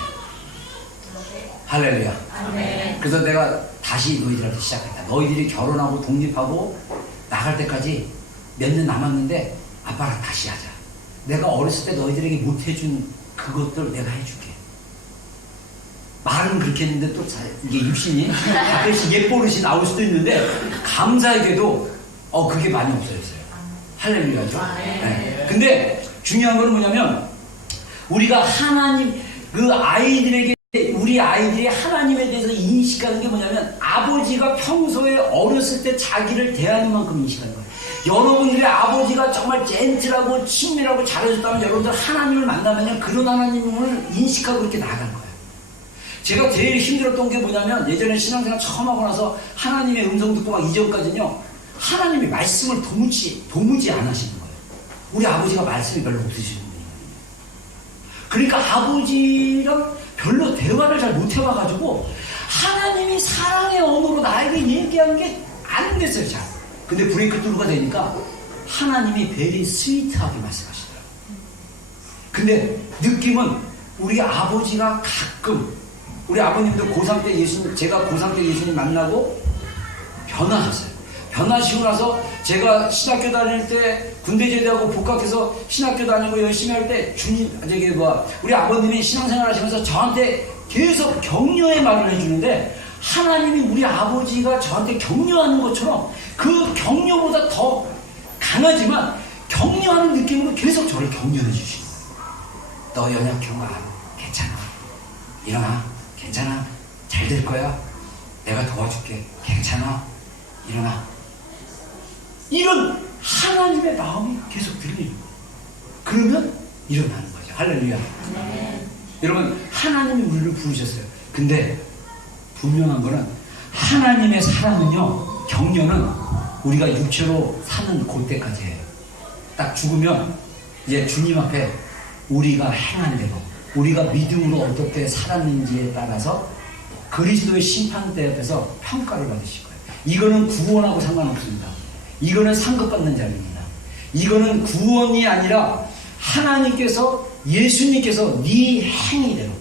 할렐루야. 그래서 내가 다시 너희들한테 시작했다. 너희들이 결혼하고 독립하고 나갈 때까지 몇 년 남았는데 아빠랑 다시 하자. 내가 어렸을 때 너희들에게 못 해준 그것들 내가 해줄게. 말은 그렇게 했는데 또 이게 육신이 가끔씩 옛버릇이 나올 수도 있는데 감사하게도 그게 많이 없어졌어요. 할렐루야죠. 네. 근데 중요한 건 뭐냐면 우리가 하나님 우리 아이들이 하나님에 대해서 인식하는 게 뭐냐면 아버지가 평소에 어렸을 때 자기를 대하는 만큼 인식하는 거예요. 여러분들의 아버지가 정말 젠틀하고 친밀하고 잘해줬다면 여러분들 하나님을 만나면 그런 하나님을 인식하고 이렇게 나아가는 거예요. 제가 제일 힘들었던 게 뭐냐면 예전에 신앙생활 처음 하고 나서 하나님의 음성 듣고 막 이전까지는요 하나님이 말씀을 도무지 안 하시는 거예요. 우리 아버지가 말씀이 별로 없으시는 분이에요. 그러니까 아버지랑 별로 대화를 잘 못 해봐가지고 하나님이 사랑의 언어로 나에게 얘기하는 게 안 됐어요. 잘. 근데 브레이크 뚜루가 되니까 하나님이 베리 스위트하게 말씀하시더라고요. 근데 느낌은 우리 아버지가 가끔 우리 아버님도 고3 때 제가 고3 때 예수님 만나고 변화하셨어요. 변화하시고 나서 제가 신학교 다닐 때 군대 제대하고 복학해서 신학교 다니고 열심히 할 때 우리 아버님이 신앙생활 하시면서 저한테 계속 격려의 말을 해주는데 하나님이 우리 아버지가 저한테 격려하는 것처럼 그 격려보다 더 강하지만 격려하는 느낌으로 계속 저를 격려해 주시는 거예요. 너 연약한 거 알아. 괜찮아. 일어나. 괜찮아. 잘 될 거야. 내가 도와줄게. 괜찮아. 일어나. 이런 하나님의 마음이 계속 들리는 거예요. 그러면 일어나는 거죠. 할렐루야. 여러분 하나님이 우리를 부르셨어요. 근데 분명한 거는 하나님의 사랑은요 격려는 우리가 육체로 사는 그때까지예요. 딱 죽으면 이제 주님 앞에 우리가 행한 대로 우리가 믿음으로 어떻게 살았는지에 따라서 그리스도의 심판대 앞에서 평가를 받으실 거예요. 이거는 구원하고 상관없습니다. 이거는 상급받는 자리입니다. 이거는 구원이 아니라 하나님께서 예수님께서 네 행위대로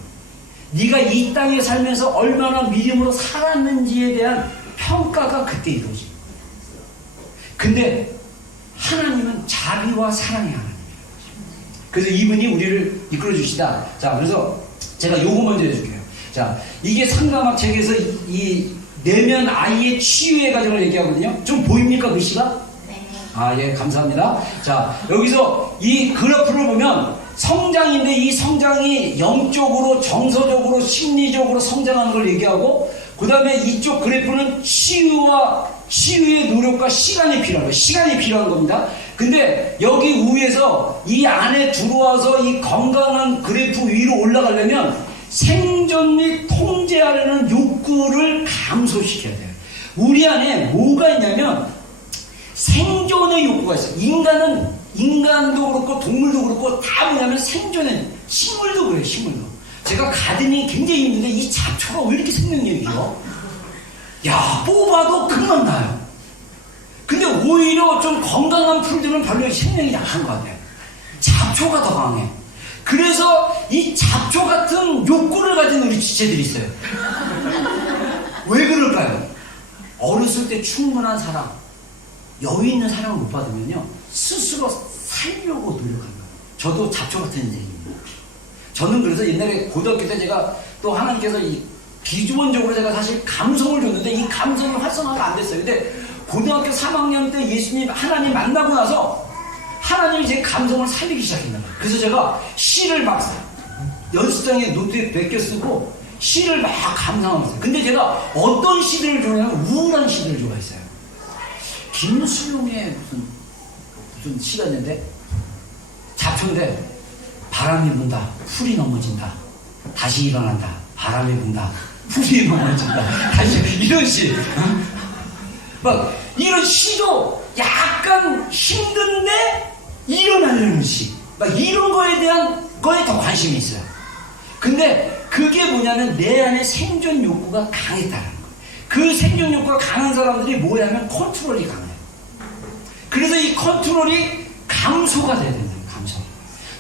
네가 이 땅에 살면서 얼마나 믿음으로 살았는지에 대한 평가가 그때 이루어집니다. 근데 하나님은 자비와 사랑의 하나님이에요. 그래서 이분이 우리를 이끌어 주시다. 자, 그래서 제가 요거 먼저 해줄게요. 자, 이게 상가막 책에서 이 내면 아이의 치유의 과정을 얘기하거든요. 좀 보입니까 글씨가? 네. 예, 감사합니다. 자, 여기서 이 그래프를 보면 성장인데 이 성장이 영적으로, 정서적으로, 심리적으로 성장하는 걸 얘기하고 그 다음에 이쪽 그래프는 치유의 노력과 시간이 필요한 거예요. 시간이 필요한 겁니다. 근데 여기 위에서 이 안에 들어와서 이 건강한 그래프 위로 올라가려면 생존 및 통제하려는 욕구를 감소시켜야 돼요. 우리 안에 뭐가 있냐면 생존의 욕구가 있어요. 인간도 그렇고 동물도 그렇고 다 뭐냐면 생존의 식물도 그래요. 식물도. 제가 가든이 굉장히 힘든데 이 잡초가 왜 이렇게 생명력이 길어? 야, 뽑아도 금방 나요. 근데 오히려 좀 건강한 풀들은 별로 생명이 약한 것 같아요. 잡초가 더 강해. 그래서 이 잡초 같은 욕구를 가진 우리 지체들이 있어요. 왜 그럴까요? 어렸을 때 충분한 사랑, 여유 있는 사랑을 못 받으면요 스스로 살려고 노력하는 거예요. 저도 잡초 같은 인생입니다. 저는 그래서 옛날에 고등학교 때 제가 또 하나님께서 이 비주원적으로 제가 사실 감성을 줬는데 이 감성이 활성화가 안 됐어요. 근데 고등학교 3학년 때 예수님 하나님 만나고 나서 하나님이 제 감성을 살리기 시작했나 봐요. 그래서 제가 시를 막 연습장에 노트에 베껴 쓰고 시를 막 감상하고 있어요. 근데 제가 어떤 시들을 좋아하냐면 우울한 시들을 좋아했어요. 김수용의 무슨 시가 있는데 잡초인데 바람이 분다, 풀이 넘어진다, 다시 일어난다, 바람이 분다, 풀이 넘어진다, 다시 이런 시. 막 이런 시도 약간 힘든데 일어나려는 시. 막 이런 거에 대한 거에 더 관심이 있어요. 근데 그게 뭐냐면 내 안에 생존 욕구가 강했다는 거예요. 그 생존 욕구가 강한 사람들이 뭐냐면 컨트롤이 강해요. 그래서 이 컨트롤이 감소가 돼야 된다. 감소.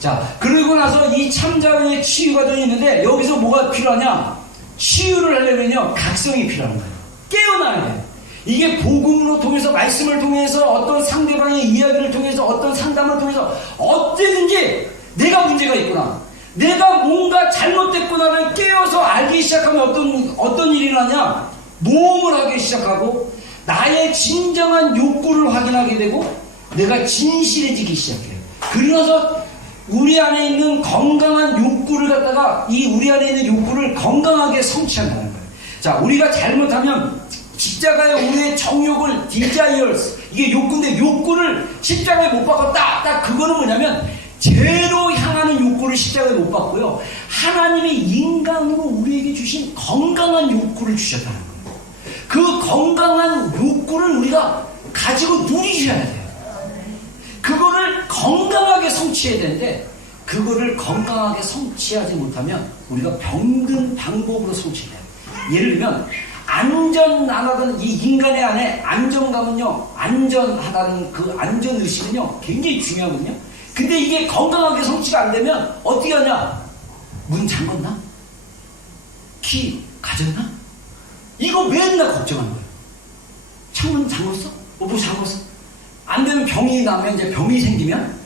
자, 그러고 나서 이 참자의 치유 과정이 있는데 여기서 뭐가 필요하냐? 치유를 하려면요 각성이 필요한 거예요. 깨어나야 돼요. 이게 복음으로 통해서 말씀을 통해서 어떤 상대방의 이야기를 통해서 어떤 상담을 통해서 어쨌든지 내가 문제가 있구나, 내가 뭔가 잘못됐구나를 깨어서 알기 시작하면 어떤 일이 나냐? 모험을 하기 시작하고 나의 진정한 욕구를 확인하게 되고 내가 진실해지기 시작해요. 그러면서 우리 안에 있는 건강한 욕구를 갖다가 이 우리 안에 있는 욕구를 건강하게 성취한다는 거예요. 자, 우리가 잘못하면 십자가에 우리의 정욕을 desires, 이게 욕구인데 욕구를 십자가에 못 박았다. 딱 그거는 뭐냐면 죄로 향하는 욕구를 십자가에 못 박고요, 하나님의 인간으로 우리에게 주신 건강한 욕구를 주셨다는 거예요. 그 건강한 욕구를 우리가 가지고 누리셔야 돼요. 그거를 건강하게 성취해야 되는데 그거를 건강하게 성취하지 못하면 우리가 병든 방법으로 성취해야 돼요. 예를 들면 안전 안 하던 이 인간의 안에 안정감은요, 안전하다는 그 안전의식은요 굉장히 중요하거든요. 근데 이게 건강하게 성취가 안 되면 어떻게 하냐? 문 잠궜나? 키 가졌나? 이거 맨날 걱정하는 거예요. 창문 잠궜어? 뭐 잠궜어? 안 되면 병이 나면, 이제 병이 생기면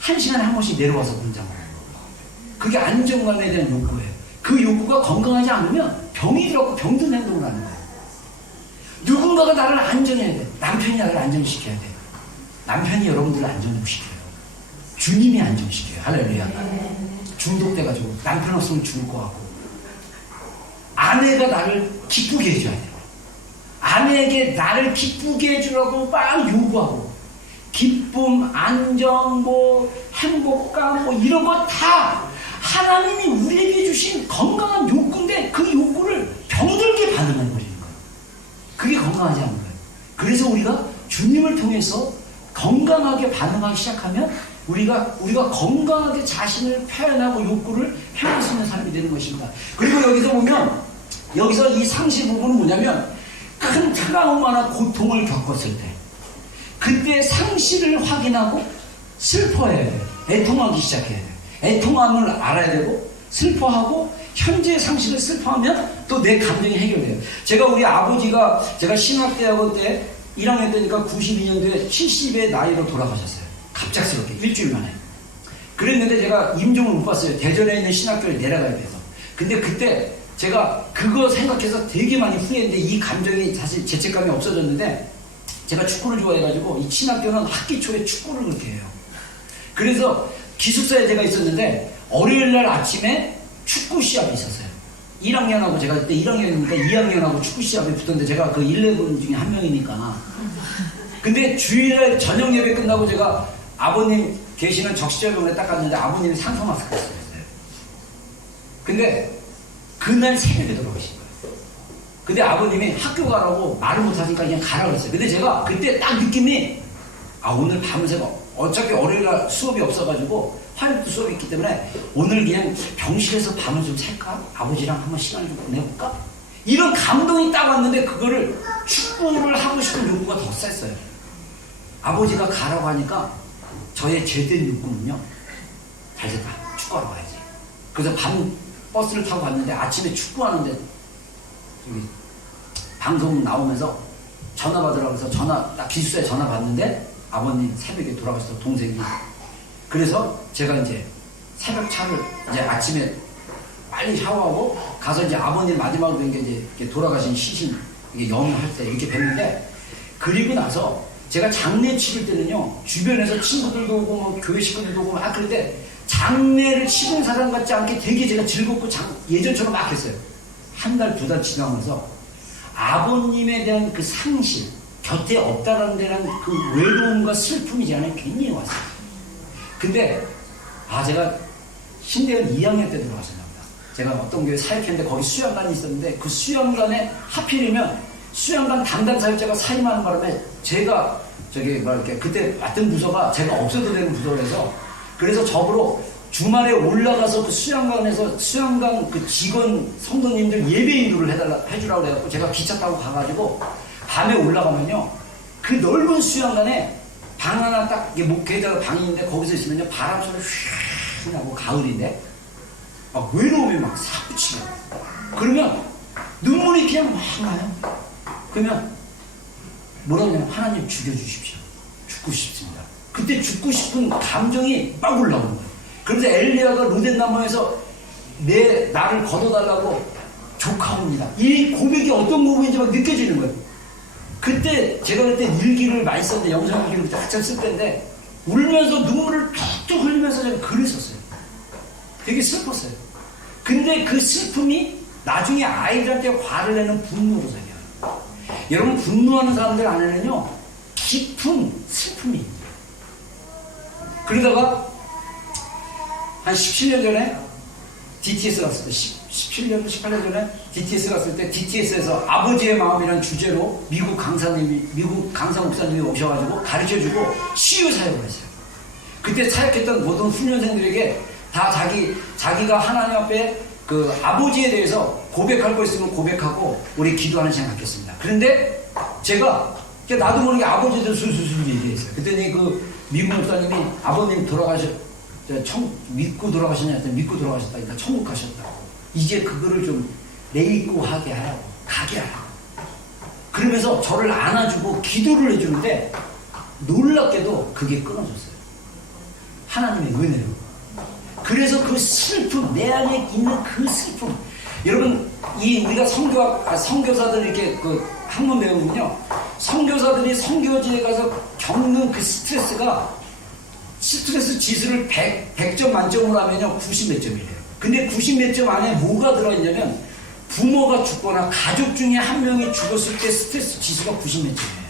1시간에 한 번씩 내려와서 문 잠궈요. 그게 안정감에 대한 욕구예요. 그 욕구가 건강하지 않으면 병이 들었고 병든 행동을 하는 거예요. 누군가가 나를 안전해야 돼. 남편이 나를 안정시켜야 돼. 남편이 여러분들을 안정시켜요. 주님이 안정시켜요. 할렐루야. 중독돼가지고 남편 없으면 죽을 것 같고, 아내가 나를 기쁘게 해줘야 돼요. 아내에게 나를 기쁘게 해주라고 막 요구하고, 기쁨, 안정, 뭐 행복감, 뭐 이런 거 다 하나님이 우리에게 주신 건강한 욕구인데 그 욕구를 병들게 반응해버리는 거예요. 그게 건강하지 않은 거예요. 그래서 우리가 주님을 통해서 건강하게 반응하기 시작하면 우리가 건강하게 자신을 표현하고 욕구를 표현할 수 있는 사람이 되는 것입니다. 그리고 여기서 보면, 여기서 이 상시 부분은 뭐냐면 큰 트라우마나 고통을 겪었을 때 그때 상실을 확인하고 슬퍼해야 돼요. 애통하기 시작해야 돼요. 애통함을 알아야 되고 슬퍼하고 현재의 상실을 슬퍼하면 또 내 감정이 해결돼요. 제가 우리 아버지가 제가 신학대학원 때 1학년 때니까 92년도에 70의 나이로 돌아가셨어요. 갑작스럽게 일주일 만에. 그랬는데 제가 임종을 못 봤어요. 대전에 있는 신학교를 내려가야 돼서. 근데 그때 제가 그거 생각해서 되게 많이 후회했는데 이 감정이 사실 죄책감이 없어졌는데, 제가 축구를 좋아해가지고 이 신학교는 학기 초에 축구를 그렇게 해요. 그래서 기숙사에 제가 있었는데 월요일날 아침에 축구 시합이 있었어요. 1학년하고 제가 그때 1학년이니까 2학년하고 축구 시합에 붙었는데 제가 그 11 중에 한 명이니까. 근데 주일날 저녁 예배 끝나고 제가 아버님 계시는 적시절병원에 딱 갔는데 아버님이 산소 마스크를 쓰셨어요. 근데 그날 새벽에 돌아가신 거예요. 근데 아버님이 학교 가라고 말을 못하니까 그냥 가라고 했어요. 근데 제가 그때 딱 느낌이, 오늘 밤새 어차피 월요일날 수업이 없어가지고 화요일도 수업이 있기 때문에 오늘 그냥 병실에서 밤을 좀 샐까? 아버지랑 한번 시간을 좀 보내볼까? 이런 감동이 딱 왔는데 그거를 축구를 하고 싶은 욕구가 더 셌어요. 아버지가 가라고 하니까 저의 죄된 욕구는요, 잘됐다, 축구하러 가야지. 그래서 밤 버스를 타고 갔는데 아침에 축구하는데 여기 방송 나오면서 전화 받으라고 해서 딱 기숙사에 전화 받는데 아버님 새벽에 돌아가셔서 동생이. 그래서 제가 이제 새벽 차를 이제 아침에 빨리 샤워하고 가서 이제 아버님 마지막으로 이제 돌아가신 시신 이게 영할 때 이렇게 뵀는데, 그리고 나서 제가 장례 치를 때는요 주변에서 친구들도 오고 뭐 교회 식구들도 오고 막 그럴 때 장례를 치른 사람 같지 않게 되게 제가 즐겁고 예전처럼 막 했어요. 한 달, 두 달 지나면서 아버님에 대한 그 상실, 곁에 없다라는 데는 그 외로움과 슬픔이 제 안에 굉장히 왔어요. 근데 제가 신대원 2학년 때 들어갔었나 보다. 제가 어떤 교회 사역했는데 거기 수양관이 있었는데 그 수양관에 하필이면 수양관 담당 사역자가 사임하는 바람에 제가 그때 맡은 부서가 제가 없어도 되는 부서라서, 그래서 저보러 주말에 올라가서 그 수양관에서 수양관 그 직원 성도님들 예배 인도를 해주라고 해갖고 제가 기차 타고 가가지고 밤에 올라가면요. 그 넓은 수양관에 방 하나 딱 목회자가 방이 있는데 거기서 있으면요. 바람 소리 휘 나고 가을인데 막 외로움이 막 사부치고 그러면 눈물이 그냥 막 나요. 그러면 뭐라고 하냐면 하나님 죽여주십시오. 죽고 싶습니다. 그때 죽고 싶은 감정이 막 올라오는 거예요. 그래서 엘리야가 로덴나무에서 나를 걷어달라고 족하옵니다. 이 고백이 어떤 고백인지 막 느껴지는 거예요. 그때 제가 그때 일기를 많이 썼는데 영상 일기를 그때 한참 쓸 때인데 울면서 눈물을 툭툭 흘리면서 제가 글을 썼어요. 되게 슬펐어요. 근데 그 슬픔이 나중에 아이들한테 화를 내는 분노로 생겨요. 여러분 분노하는 사람들 안에는요 깊은 슬픔이 있어요. 그러다가 한 17년 전에 DTS 갔을 때 17년, 18년 전에 DTS 갔을 때 DTS에서 아버지의 마음이라는 주제로 미국 강사 목사님이 오셔가지고 가르쳐주고 치유 사역을 했어요. 그때 사역했던 모든 훈련생들에게 다 자기가 하나님 앞에 그 아버지에 대해서 고백할 거 있으면 고백하고 우리 기도하는 시간 갖겠습니다. 그런데 제가 나도 모르게 아버지에 대해서 술술 얘기했어요. 그랬더니 그 미국 목사님이 아버님 믿고 돌아가셨냐 했더니 믿고 돌아가셨다니까 천국 가셨다고. 이제 그거를 좀 내입고 하게 하라고 가게 하라고. 그러면서 저를 안아주고 기도를 해주는데 놀랍게도 그게 끊어졌어요. 하나님의 은혜로. 그래서 그 슬픔, 내 안에 있는 그 슬픔. 여러분 우리가 선교사들 이렇게 그 학문 배우면요, 선교사들이 선교지에 가서 겪는 그 스트레스 지수를 100점 만점으로 하면요 90 몇 점이래요. 근데 90 몇 점 안에 뭐가 들어있냐면 부모가 죽거나 가족 중에 한 명이 죽었을 때 스트레스 지수가 90 몇 점이에요.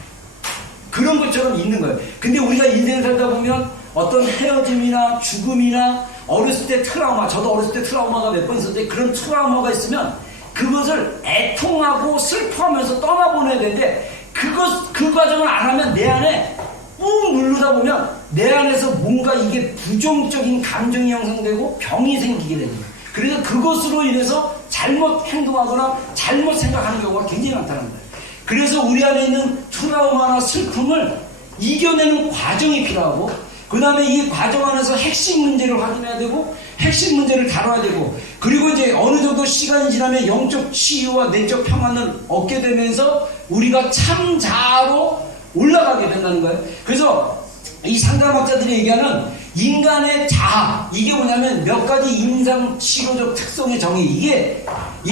그런 것처럼 있는 거예요. 근데 우리가 인생을 살다 보면 어떤 헤어짐이나 죽음이나 어렸을 때 트라우마, 저도 어렸을 때 트라우마가 몇 번 있었는데 그런 트라우마가 있으면 그것을 애통하고 슬퍼하면서 떠나보내야 되는데 그 과정을 안 하면 내 안에 꾹 누르다 보면 내 안에서 뭔가 이게 부정적인 감정이 형성되고 병이 생기게 되는 거예요. 그래서 그것으로 인해서 잘못 행동하거나 잘못 생각하는 경우가 굉장히 많다는 거예요. 그래서 우리 안에 있는 트라우마나 슬픔을 이겨내는 과정이 필요하고 그 다음에 이 과정 안에서 핵심 문제를 확인해야 되고 핵심 문제를 다뤄야 되고 그리고 이제 어느 정도 시간이 지나면 영적 치유와 내적 평안을 얻게 되면서 우리가 참 자아로 올라가게 된다는 거예요. 그래서 이 상담학자들이 얘기하는 인간의 자아, 이게 뭐냐면 몇 가지 임상치료적 특성의 정의. 이게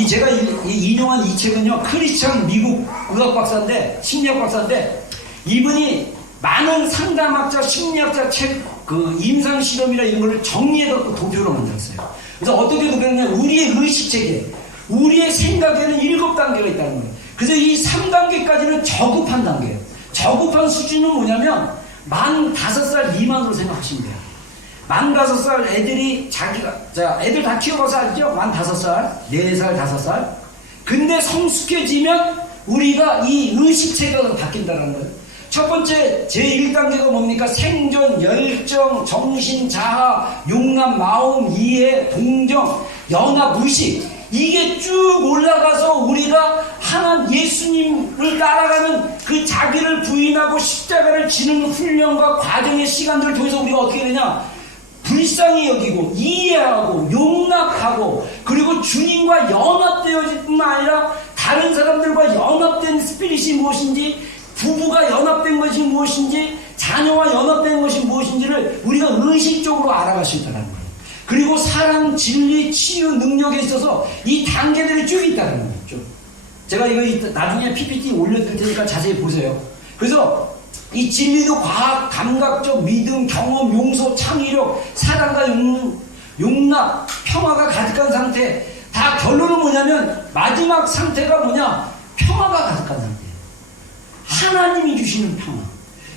제가 인용한 이 책은요 크리스찬 미국 의학 박사인데 심리학 박사인데 이분이 많은 상담학자 심리학자 책 그 임상실험이나 이런 거를 정리해갖고 도표로 만들었어요. 그래서 어떻게 도표했냐면 우리의 의식체계, 우리의 생각에는 7단계가 있다는 거예요. 그래서 이 3단계까지는 저급한 단계예요. 저급한 수준은 뭐냐면 만 5살 미만으로 생각하시면 돼요. 만 5살 애들이 애들 다 키워봐서 알죠? 만 5살, 4살, 5살. 근데 성숙해지면 우리가 이 의식체계가 바뀐다는 거예요. 첫 번째 제1단계가 뭡니까? 생존, 열정, 정신, 자아, 용납, 마음, 이해, 동정, 연합, 의식. 이게 쭉 올라가서 우리가 예수님을 따라가는 그 자기를 부인하고 십자가를 지는 훈련과 과정의 시간들을 통해서 우리가 어떻게 되냐? 불쌍히 여기고 이해하고 용납하고 그리고 주님과 연합되어질 뿐만 아니라 다른 사람들과 연합된 스피릿이 무엇인지, 부부가 연합된 것이 무엇인지, 자녀와 연합된 것이 무엇인지를 우리가 의식적으로 알아갈 수 있다는 거예요. 그리고 사랑, 진리, 치유 능력에 있어서 이 단계들이 쭉 있다는 거죠. 제가 이거 나중에 PPT 올려드릴 테니까 자세히 보세요. 그래서 이 진리도 과학, 감각적, 믿음, 경험, 용서, 창의력, 사랑과 용납, 평화가 가득한 상태. 다 결론은 뭐냐면 마지막 상태가 뭐냐? 평화가 가득한 상태. 하나님이 주시는 평화.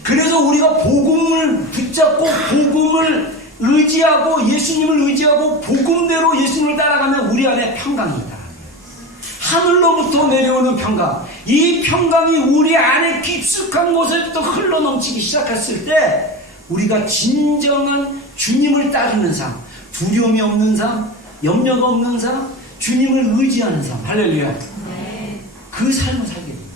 그래서 우리가 복음을 붙잡고 복음을 의지하고 예수님을 의지하고 복음대로 예수님을 따라가면 우리 안에 평강이 있다. 하늘로부터 내려오는 평강. 이 평강이 우리 안에 깊숙한 곳에부터 흘러넘치기 시작했을 때 우리가 진정한 주님을 따르는 삶, 두려움이 없는 삶, 염려가 없는 삶, 주님을 의지하는 삶. 할렐루야. 그 삶을 살게 됩니다.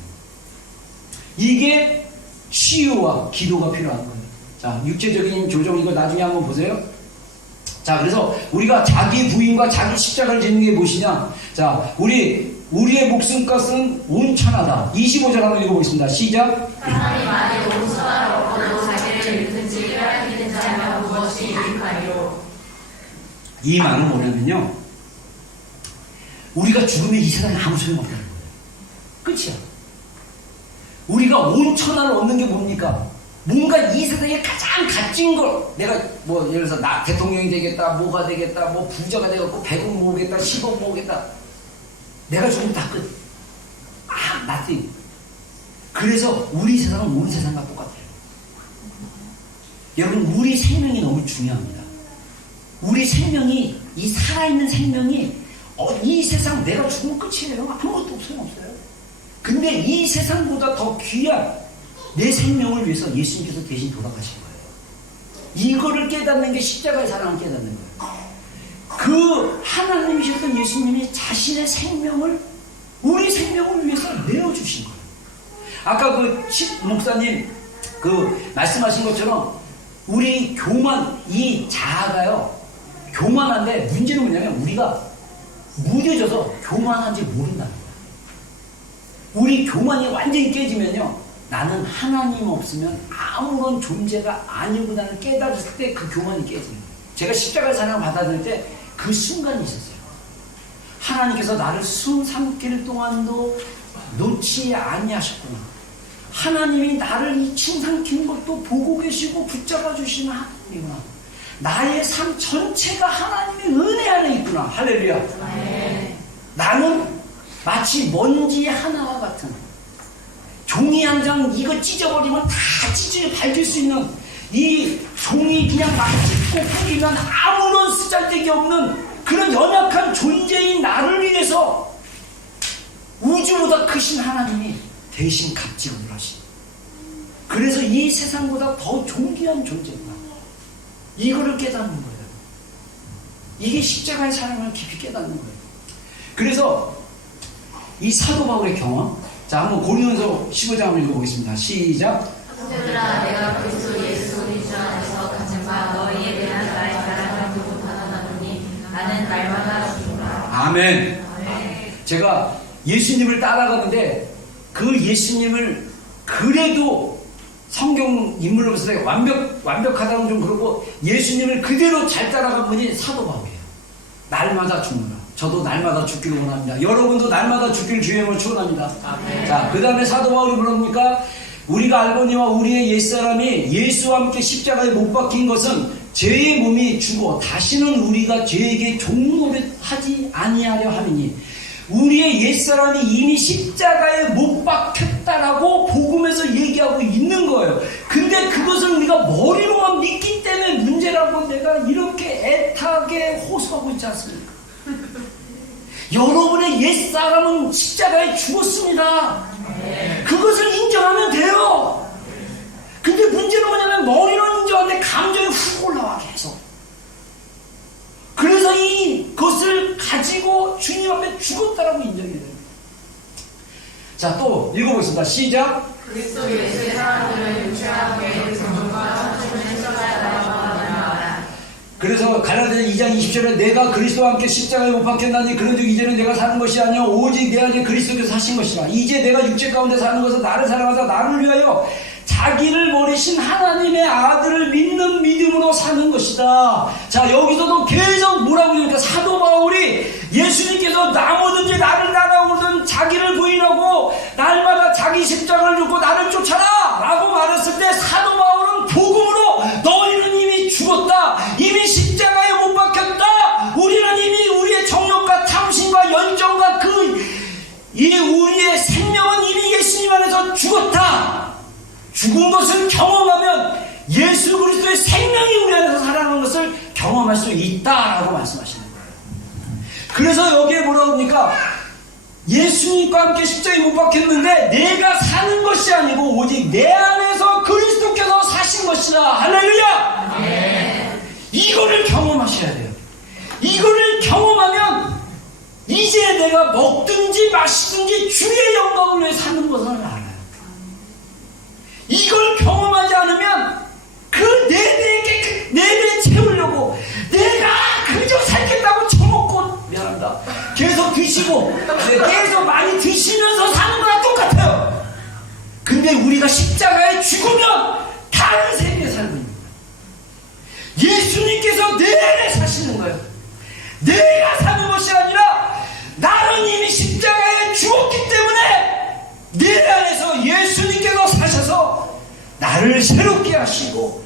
이게 치유와 기도가 필요한 거예요. 자, 육체적인 조정 이거 나중에 한번 보세요. 자, 그래서 우리가 자기 부인과 자기 십자가를 짓는 게 무엇이냐? 자, 우리의 목숨값은 온천하다. 25절 한번 읽어보겠습니다. 시작. 하나님 안에 온천을 얻어도 자기를 믿든지 빼앗기는 자면 무엇이 유익하리요. 이 말은 뭐냐면요, 우리가 죽으면 이 세상에 아무 소용없다는 거예요. 끝이야. 우리가 온천하를 얻는 게 뭡니까? 뭔가 이 세상에 가장 값진 걸, 내가 뭐 예를 들어서 나 대통령이 되겠다, 뭐가 되겠다, 뭐 부자가 되겠고 100억 모으겠다, 10억 모으겠다. 내가 죽으면 다 끝. nothing. 그래서 우리 세상은 온 세상과 똑같아요. 여러분, 우리 생명이 너무 중요합니다. 우리 생명이, 이 살아있는 생명이 이 세상 내가 죽으면 끝이에요. 아무것도 소용없어요. 근데 이 세상보다 더 귀한 내 생명을 위해서 예수님께서 대신 돌아가신 거예요. 이거를 깨닫는 게 십자가의 사랑을 깨닫는 거예요. 그 하나님이셨던 예수님이 자신의 생명을, 우리 생명을 위해서 내어주신 거예요. 아까 그 목사님 그 말씀하신 것처럼 우리 교만, 이 자아가요 교만한데, 문제는 뭐냐면 우리가 무뎌져서 교만한지 모른다는 거예요. 우리 교만이 완전히 깨지면요, 나는 하나님 없으면 아무런 존재가 아니구나를 깨달았을 때 그 교만이 깨져요. 제가 십자가의 사랑을 받아들일 때 그 순간이 있었어요. 하나님께서 나를 숨 삼킬 동안도 놓지 아니하셨구나. 하나님이 나를 이 침 삼키는 것도 보고 계시고 붙잡아 주시는 하나님이구나. 나의 삶 전체가 하나님의 은혜 안에 있구나. 할렐루야. 네. 나는 마치 먼지 하나와 같은, 종이 한 장 이거 찢어버리면 다 찢어 밝힐 수 있는 이 종이 그냥 막 찢고 뿌리면 아무런 쓰잘데기 없는 그런 연약한 존재인 나를 위해서 우주보다 크신 하나님이 대신 값지고 하신, 그래서 이 세상보다 더 존귀한 존재구나, 이거를 깨닫는 거예요. 이게 십자가의 사랑을 깊이 깨닫는 거예요. 그래서 이 사도 바울의 경험, 자, 한번 고린도서 15장 한번 읽어보겠습니다. 시작. 형제들아, 내가 그리스도 예수 우리 주 안에서 가진 바 너희에 대한 나의 사랑을 두고 단언하노니 나는 날마다 죽노라. 아멘. 제가 예수님을 따라가는데 그 예수님을 그래도 성경 인물로 봤을 때 완벽하다는 좀 그렇고 예수님을 그대로 잘 따라간 분이 사도 바울이에요. 날마다 죽노라. 저도 날마다 죽기를 원합니다. 여러분도 날마다 죽기를 주의 이름으로 축원합니다. 자, 그 다음에 사도 바울이 뭐랍니까? 우리가 알거니와 우리의 옛사람이 예수와 함께 십자가에 못 박힌 것은 죄의 몸이 죽어 다시는 우리가 죄에게 종노릇하지 아니하려 함이니, 우리의 옛사람이 이미 십자가에 못 박혔다라고 복음에서 얘기하고 있는 거예요. 근데 그것을 우리가 머리로만 믿기 때문에 문제라고 내가 이렇게 애타게 호소하고 있지 않습니까? 여러분의 옛사람은 십자가에 죽었습니다. 그것을 인정하면 돼요. 근데 문제는 뭐냐면 머리로는 인정하는데 감정이 훅 올라와 계속. 그래서 이것을 가지고 주님 앞에 죽었다라고 인정해야 됩니다. 자, 또 읽어보겠습니다. 시작. 그리스도 예수의 사랑들을 유추하고 계획을 정성과 청춘을 행사하라고 하느라. 그래서 갈라디아 2장 20절에 내가 그리스도와 함께 십자가에 못 박혔나니 그런즉 이제는 내가 사는 것이 아니요 오직 내 안에 그리스도께서 사신 것이라. 이제 내가 육체 가운데 사는 것은 나를 사랑하사 나를 위하여 자기를 버리신 하나님의 아들을 믿는 믿음으로 사는 것이다. 자, 여기서도 계속 뭐라고 그러니까 사도 바울이 예수님께서 나무든지 나를 따라오든 자기를 부인하고 날마다 자기 십자가를 줍고 나를 쫓아라 라고 말했을 때 사도 바울은 복음으로 너희는 이미 죽었다, 이미 십자가에 못 박혔다, 우리는 이미 우리의 정욕과 탐심과 연정과 우리의 생명은 이미 예수님 안에서 죽었다. 죽은 것을 경험하면 예수 그리스도의 생명이 우리 안에서 살아나는 것을 경험할 수 있다라고 말씀하시는 거예요. 그래서 여기에 뭐라고 합니까? 예수님과 함께 십자가에 못 박혔는데 내가 사는 것이 아니고 오직 내 안에서 그리스도께서 사신 것이다. 할렐루야! 네. 이거를 경험하셔야 돼요. 이거를 경험하면 이제 내가 먹든지 마시든지 주의 영광을 위해 사는 것을 알아요. 이걸 경험하지 않으면 그 내내 채우려고 내가 그저 살겠다고 처먹고, 미안합니다, 계속 드시고 계속 많이 드시면서 사는 거랑 똑같아요. 근데 우리가 십자가에 죽으면 다른 세계에 살고 있는 거예요. 예수님께서 내 안에 사시는 거예요. 내가 사는 것이 아니라 나는 이미 십자가에 죽었기 때문에 내 안에서 예수님께서 사셔서 나를 새롭게 하시고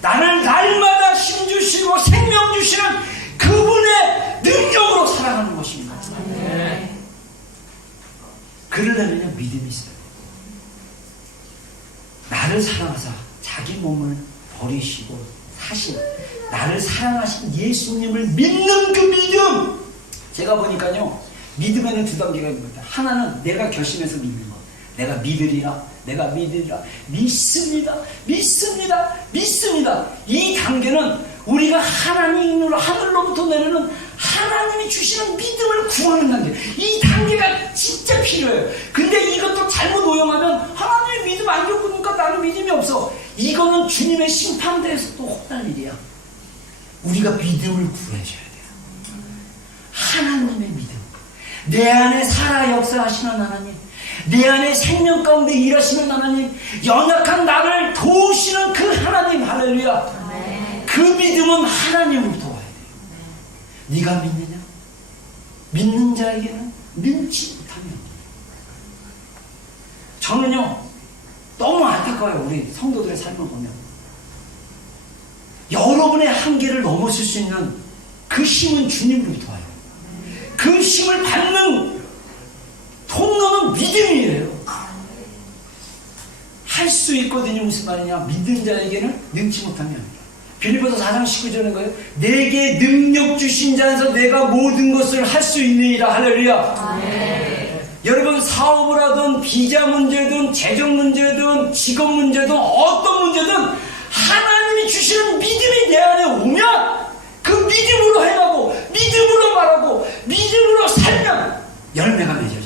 나를 날마다 힘주시고 생명 주시는 그분의 능력으로 살아가는 것입니다. 네. 그러려면 믿음이 있어요. 나를 사랑하사 자기 몸을 버리시고 사신, 나를 사랑하신 예수님을 믿는 그 믿음. 제가 보니까요, 믿음에는 두 단계가 있는 겁니다. 하나는 내가 결심해서 믿는 것. 내가 믿으리라, 내가 믿으리라, 믿습니다, 믿습니다, 믿습니다. 이 단계는 우리가 하늘로부터 내려오는 하나님이 주시는 믿음을 구하는 단계. 이 단계가 진짜 필요해요. 근데 이것도 잘못 오용하면 하나님의 믿음 안 겪으니까 나는 믿음이 없어. 이거는 주님의 심판대에서 또 혼날 일이야. 우리가 믿음을 구해줘야 돼요. 하나님의 믿음. 내 안에 살아 역사하시는 하나님, 내 안에 생명 가운데 일하시는 하나님, 연약한 나를 도우시는 그 하나님, 할렐루야. 그 믿음은 하나님으로부터 와야 돼요. 네가 믿느냐? 믿는 자에게는 능치 못하면. 저는요, 너무 안타까워요. 우리 성도들의 삶을 보면 여러분의 한계를 넘어설 수 있는 그 힘은 주님으로부터 와요. 그 힘을 받는 통로는 믿음이에요. 할 수 있거든요. 무슨 말이냐? 믿는 자에게는 능치 못하면. 빌립보서 4장 19절인 거예요. 내게 능력 주신 자에서 내가 모든 것을 할 수 있느니라. 할렐루야. 네. 여러분, 사업을 하든 비자 문제든 재정 문제든 직업 문제든 어떤 문제든 하나님이 주시는 믿음이 내 안에 오면 그 믿음으로 행하고 믿음으로 말하고 믿음으로 살면 열매가 맺어져요.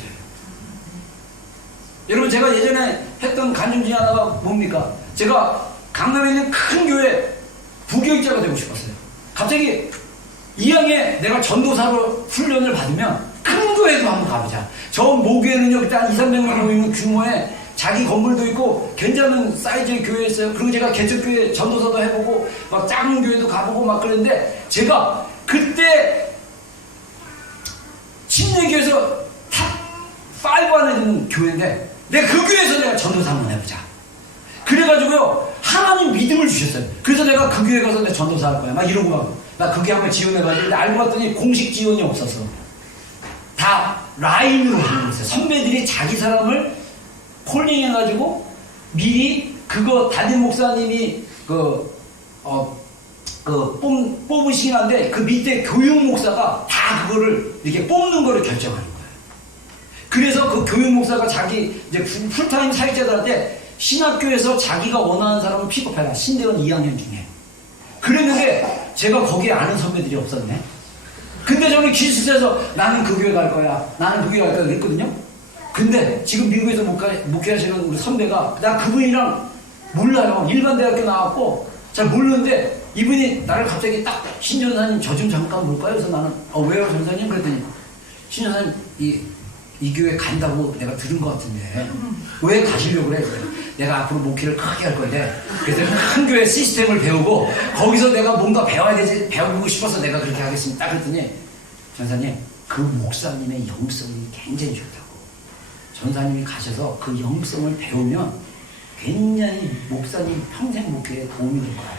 여러분, 제가 예전에 했던 간증 중에 하나가 뭡니까? 제가 강남에 있는 큰 교회 부교육자가 되고 싶었어요. 갑자기 2학년에 내가 전도사로 훈련을 받으면 큰 교회도 한번 가보자. 저 모교회는요, 그때 한 200~300명 모이는 규모의 자기 건물도 있고 괜찮은 사이즈의 교회였어요. 그리고 제가 개척교회 전도사도 해보고 막 작은 교회도 가보고 막 그랬는데, 제가 그때 침례교에서 탑5 안에 있는 교회인데 내가 그 교회에서 내가 전도사 한번 해보자. 그래가지고요, 하나님 믿음을 주셨어요. 그래서 내가 그 교회 가서 내가 전도사 할 거야 막 이러고 막 나 그게 한번 지원해가지고 알고 봤더니 공식 지원이 없어서 다 라인으로 하는 거였어요. 선배들이 자기 사람을 폴링해가지고 미리 그거 담임 목사님이 뽑으시긴 한데 그 밑에 교육 목사가 다 그거를 이렇게 뽑는 거를 결정하는 거예요. 그래서 그 교육 목사가 자기 이제 풀타임 사역자들한테 신학교에서 자기가 원하는 사람을 픽업해라. 신대원 2학년 중에. 그랬는데 제가 거기에 아는 선배들이 없었네. 근데 저는 기숙사에서 나는 그 교회 갈 거야, 나는 그 교회 갈 거야 그랬거든요. 근데 지금 미국에서 목회하시는 우리 선배가, 나 그분이랑 몰라요. 일반 대학교 나왔고 잘 모르는데 이분이 나를 갑자기 딱 신 전사님 저 좀 잠깐 볼까요? 그래서 나는 왜요 전사님? 그랬더니 신 전사님 이 교회 간다고 내가 들은 것 같은데 왜 가시려고 그래? 내가 앞으로 목회를 크게 할 건데 그래서 큰 교회 시스템을 배우고 거기서 내가 뭔가 배워야 되지, 배우고 싶어서 내가 그렇게 하겠습니다. 그랬더니 전사님, 그 목사님의 영성이 굉장히 좋다고. 전사님이 가셔서 그 영성을 배우면 굉장히 목사님 평생 목회에 도움이 될 거야.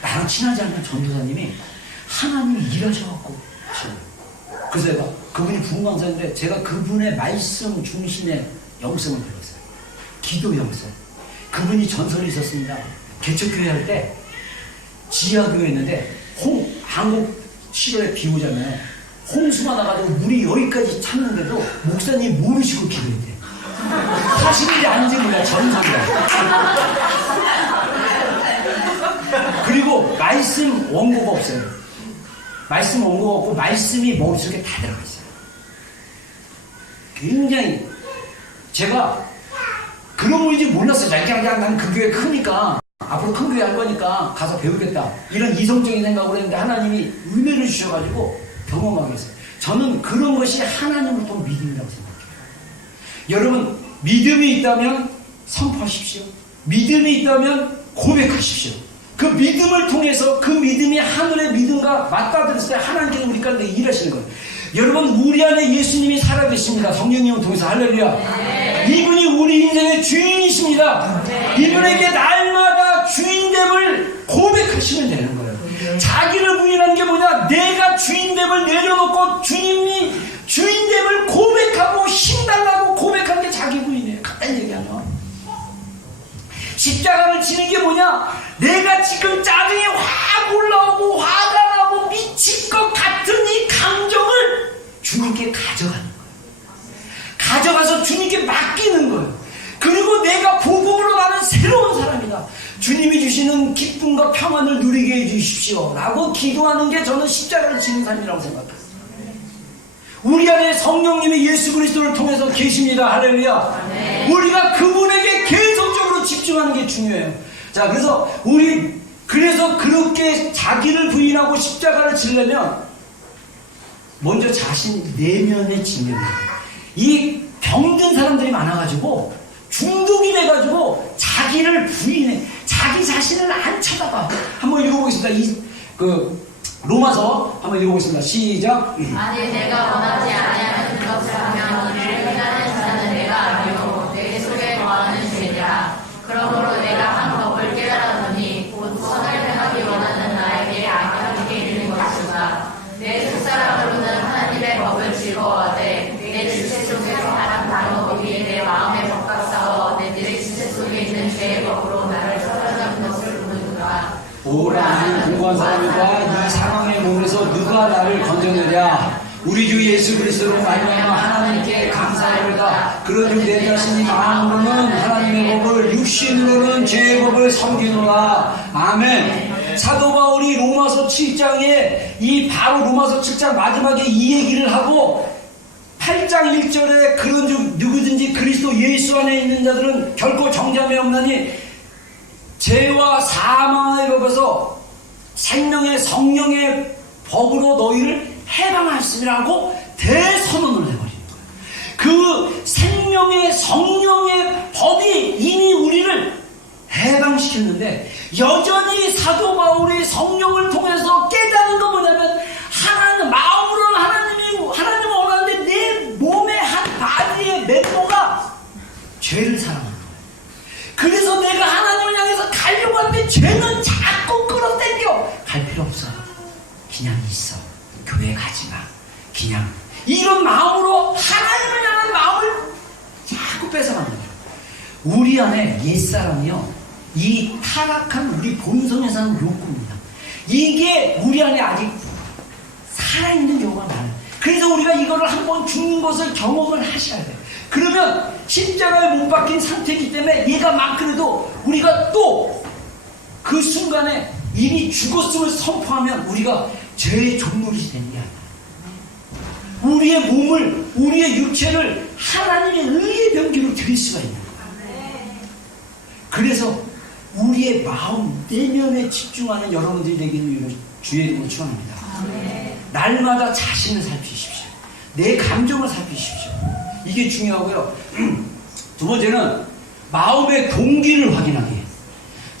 나랑 친하지 않는 전도사님이 하나님이 일하셔갖고. 그래서 내가 그분이 부흥강사인데 제가 그분의 말씀 중심의 영성을 배웠어요. 기도 영성. 그분이 전설이 있었습니다. 개척교회 할 때 지하교회였는데 한국 7월에 비 오잖아요. 홍수가 나가지고 물이 여기까지 찼는데도 목사님 모르시고 기도했대. 사실인지 아닌지 몰라. 전설이야. 그리고 말씀 원고가 없어요. 말씀 온 거 같고 말씀이 머릿속에 다 들어가 있어요. 굉장히 제가 그런 분인지 몰랐어요. 그냥 난 그 교회 크니까 앞으로 큰 교회 할 거니까 가서 배우겠다 이런 이성적인 생각을 했는데 하나님이 은혜를 주셔가지고 경험하게 했어요. 저는 그런 것이 하나님으로부터 믿음이라고 생각해요. 여러분 믿음이 있다면 선포하십시오. 믿음이 있다면 고백하십시오. 그 믿음을 통해서 그 믿음이 하늘의 믿음과 맞닿았을 때 하나님께서 우리 가운데 일하시는 거예요. 여러분 우리 안에 예수님이 살아계십니다. 성령님을 통해서 할렐루야. 네. 이분이 우리 인생의 주인이십니다. 네. 이분에게 날마다 주인됨을 고백하시면 되는 거예요. 네. 자기를 부인하는 게 뭐냐? 내가 주인됨을 내려놓고 주님이 주인됨을 고백하고 힘달라고 고백하는 게 자기 부인이에요. 간단히 얘기하면 십자가를 지는 게 뭐냐? 내가 지금 짜증이 확 올라오고 화가 나고 미칠 것 같은 이 감정을 주님께 가져가는 거예요. 가져가서 주님께 맡기는 거예요. 그리고 내가 복음으로 나는 새로운 사람이다. 주님이 주시는 기쁨과 평안을 누리게 해주십시오 라고 기도하는 게 저는 십자가를 지는 삶이라고 생각해요. 우리 안에 성령님이 예수 그리스도를 통해서 계십니다. 할렐루야. 네. 우리가 그분에게 계속적으로 집중하는 게 중요해요. 자, 그래서 그렇게 자기를 부인하고 십자가를 지려면 먼저 자신 내면의 진정이에요. 이 병든 사람들이 많아가지고 중독이 돼가지고 자기를 부인해. 자기 자신을 안 쳐다봐. 한번 읽어보겠습니다. 로마서 한번 읽어보겠습니다. 시작. 만일 내가 원하지 아니하는 그것을 하면 이를 행하는 자는 내가 아니요 내 속에 거하는 죄니라. 그러므로 내가 한 법을 깨달았더니 곧 선을 행하기 원하는 나에게 악하게 이르는 것이다. 내 속사람으로는 하나님의 법을 즐거워하되 내 지체 속에서 하는 다른 법이 내 마음에 법과 싸워 내 지체 속에 있는 죄의 법으로 나를 사로잡는 것을 보는구나. 오라 하는 공부한 사람과 이 상황의 몸에서 누가 나를 건져내랴. 우리 주 예수 그리스도로 말미암아 하나님께 감사하리로다. 그런즉 내 자신이 마음으로는 하나님의 법을 육신으로는 죄의 법을 섬기노라. 아멘. 사도 바울이 로마서 7장에 바로 로마서 7장 마지막에 이 얘기를 하고 8장 1절에 그런즉 누구든지 그리스도 예수 안에 있는 자들은 결코 정죄함이 없나니 죄와 사망의 법에서 생명의 성령의 법으로 너희를 해방하였음이라고 대선언을 해버린 거예요. 그 생명의 성령의 법이 이미 우리를 해방시켰는데 여전히 사도 바울이 성령을 통해서 깨닫는 건 뭐냐면 마음으로는 하나님을 원하는데 내 몸의 한 바디의 멤버가 죄를 사랑하는 거예요. 그래서 내가 하나님을 향해서 가려고 하는데 죄는 자꾸 끌어당겨. 갈 필요 없어. 그냥 있어. 교회 가지마. 그냥 이런 마음으로 하나님을 향한 마음을 자꾸 뺏어가는 거예요. 우리 안에 옛사람이요, 이 타락한 우리 본성에 사는 욕구입니다. 이게 우리 안에 아직 살아있는 경우가 많아요. 그래서 우리가 이거를 한번 죽는 것을 경험을 하셔야 돼요. 그러면 십자가에 못 박힌 상태이기 때문에 얘가 막 그래도 우리가 또 그 순간에 이미 죽었음을 선포하면 우리가 죄의 종노릇이 되는 게 아니야. 우리의 몸을, 우리의 육체를 하나님의 의의 병기로 드릴 수가 있는 거야. 그래서 우리의 마음, 내면에 집중하는 여러분들이 되기를 주의 이름으로 축원합니다. 날마다 자신을 살피십시오. 내 감정을 살피십시오. 이게 중요하고요. 두 번째는 마음의 동기를 확인하기.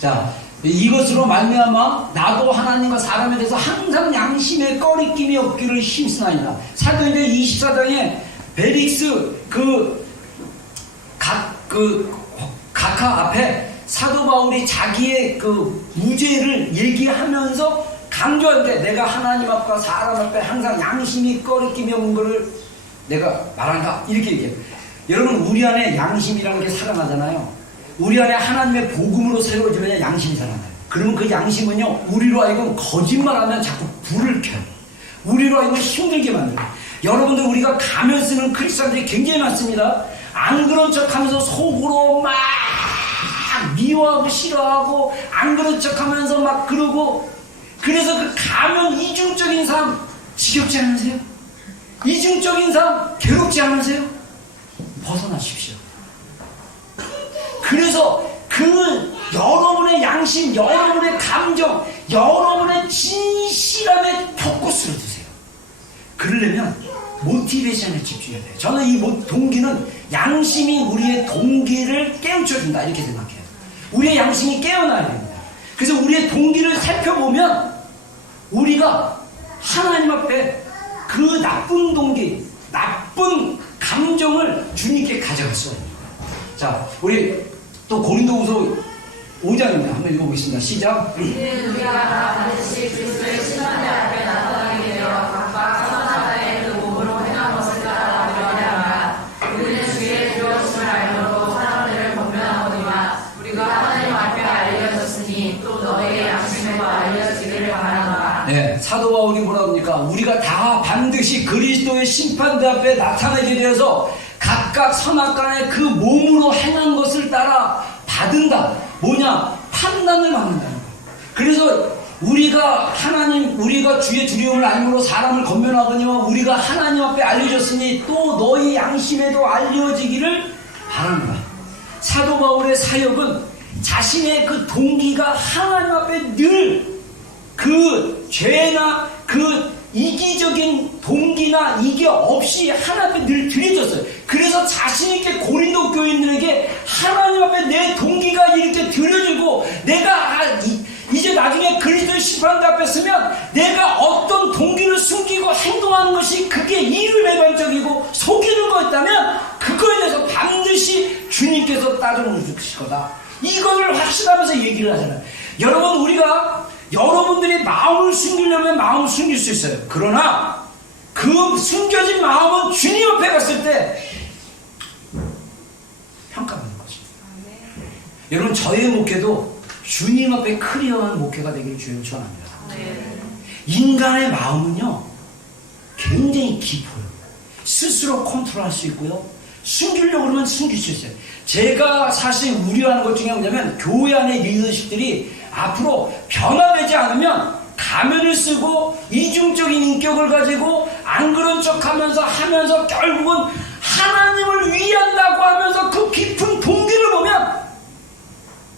자, 이것으로 말미암아 나도 하나님과 사람에 대해서 항상 양심의 꺼리낌이 없기를 힘쓰나이다. 사도행전 24장에 벨릭스 각하 앞에 사도 바울이 자기의 그 무죄를 얘기하면서 강조하는데 내가 하나님 앞과 사람 앞에 항상 양심이 꺼리낌이 없는 것을 내가 말한다. 이렇게 얘기해요. 여러분, 우리 안에 양심이라는 게 살아나잖아요. 우리 안에 하나님의 복음으로 새로워지면 양심이 살아나요. 그러면 그 양심은요, 우리로 하여금 거짓말하면 자꾸 불을 켜요. 우리로 하여금 힘들게 만들어요. 여러분들, 우리가 가면 쓰는 크리스찬들이 굉장히 많습니다. 안 그런 척 하면서 속으로 막 미워하고 싫어하고 안 그런 척 하면서 막 그러고 그래서 그 가면 이중적인 삶 지겹지 않으세요? 이중적인 삶 괴롭지 않으세요? 벗어나십시오. 그래서 그 여러분의 양심, 여러분의 감정, 여러분의 진실함에 포커스를 두세요. 그러려면 모티베이션에 집중해야 돼요. 저는 이 동기는 양심이 우리의 동기를 깨우쳐준다 이렇게 생각해요. 우리의 양심이 깨어나야 됩니다. 그래서 우리의 동기를 살펴보면 우리가 하나님 앞에 그 나쁜 동기, 나쁜 감정을 주님께 가져갈 수가 있습니다. 자, 우리 또 고린도후서 5장입니다. 한번 읽어보겠습니다. 시작. 이는 우리가 다 반드시 그리스도의 심판대 앞에 나타나게 되어 각각 선하다의 그 몸으로 행한 것을 따라 하려니와 우리는 주의 주어심을 알므로 사람들을 권면하거니와 우리가 하나님 앞에 알려졌으니 또 너희의 양심에도 알려지기를 바라노라. 네, 사도 바울이 뭐라 합니까? 우리가 다 반드시 그리스도의 심판대 앞에 나타나게 되어서 각각 선악간에 그 몸으로 행한 것을 따라 받은다. 뭐냐? 판단을 받는다는 거예요. 그래서 우리가 주의 두려움을 알므로 사람을 권면하거니와 우리가 하나님 앞에 알려졌으니 또 너희 양심에도 알려지기를 바랍니다. 사도 바울의 사역은 자신의 그 동기가 하나님 앞에 늘 그 죄나 그 이기적인 동기나 이게 없이 하나님 앞에 늘 드려졌어요. 그래서 자신있게 고린도 교인들에게 하나님 앞에 내 동기가 이렇게 드려지고 내가 이제 나중에 그리스도의 심판대 앞에 서면 내가 어떤 동기를 숨기고 행동하는 것이 그게 이율배반적이고 속이는 거였다면 그거에 대해서 반드시 주님께서 따져놓으실 거다. 이거를 확신하면서 얘기를 하잖아요. 여러분, 우리가 여러분들이 마음을 숨기려면 마음을 숨길 수 있어요. 그러나 그 숨겨진 마음은 주님 앞에 갔을 때 평가받는 것입니다. 여러분, 저의 목회도 주님 앞에 클리어한 목회가 되기를 주님 축원합니다. 인간의 마음은요 굉장히 깊어요. 스스로 컨트롤할 수 있고요, 숨기려고 그러면 숨길 수 있어요. 제가 사실 우려하는 것 중에 뭐냐면 교회 안의 리더십들이 앞으로 변화되지 않으면 가면을 쓰고 이중적인 인격을 가지고 안 그런 척하면서 결국은 하나님을 위한다고 하면서 그 깊은 동기를 보면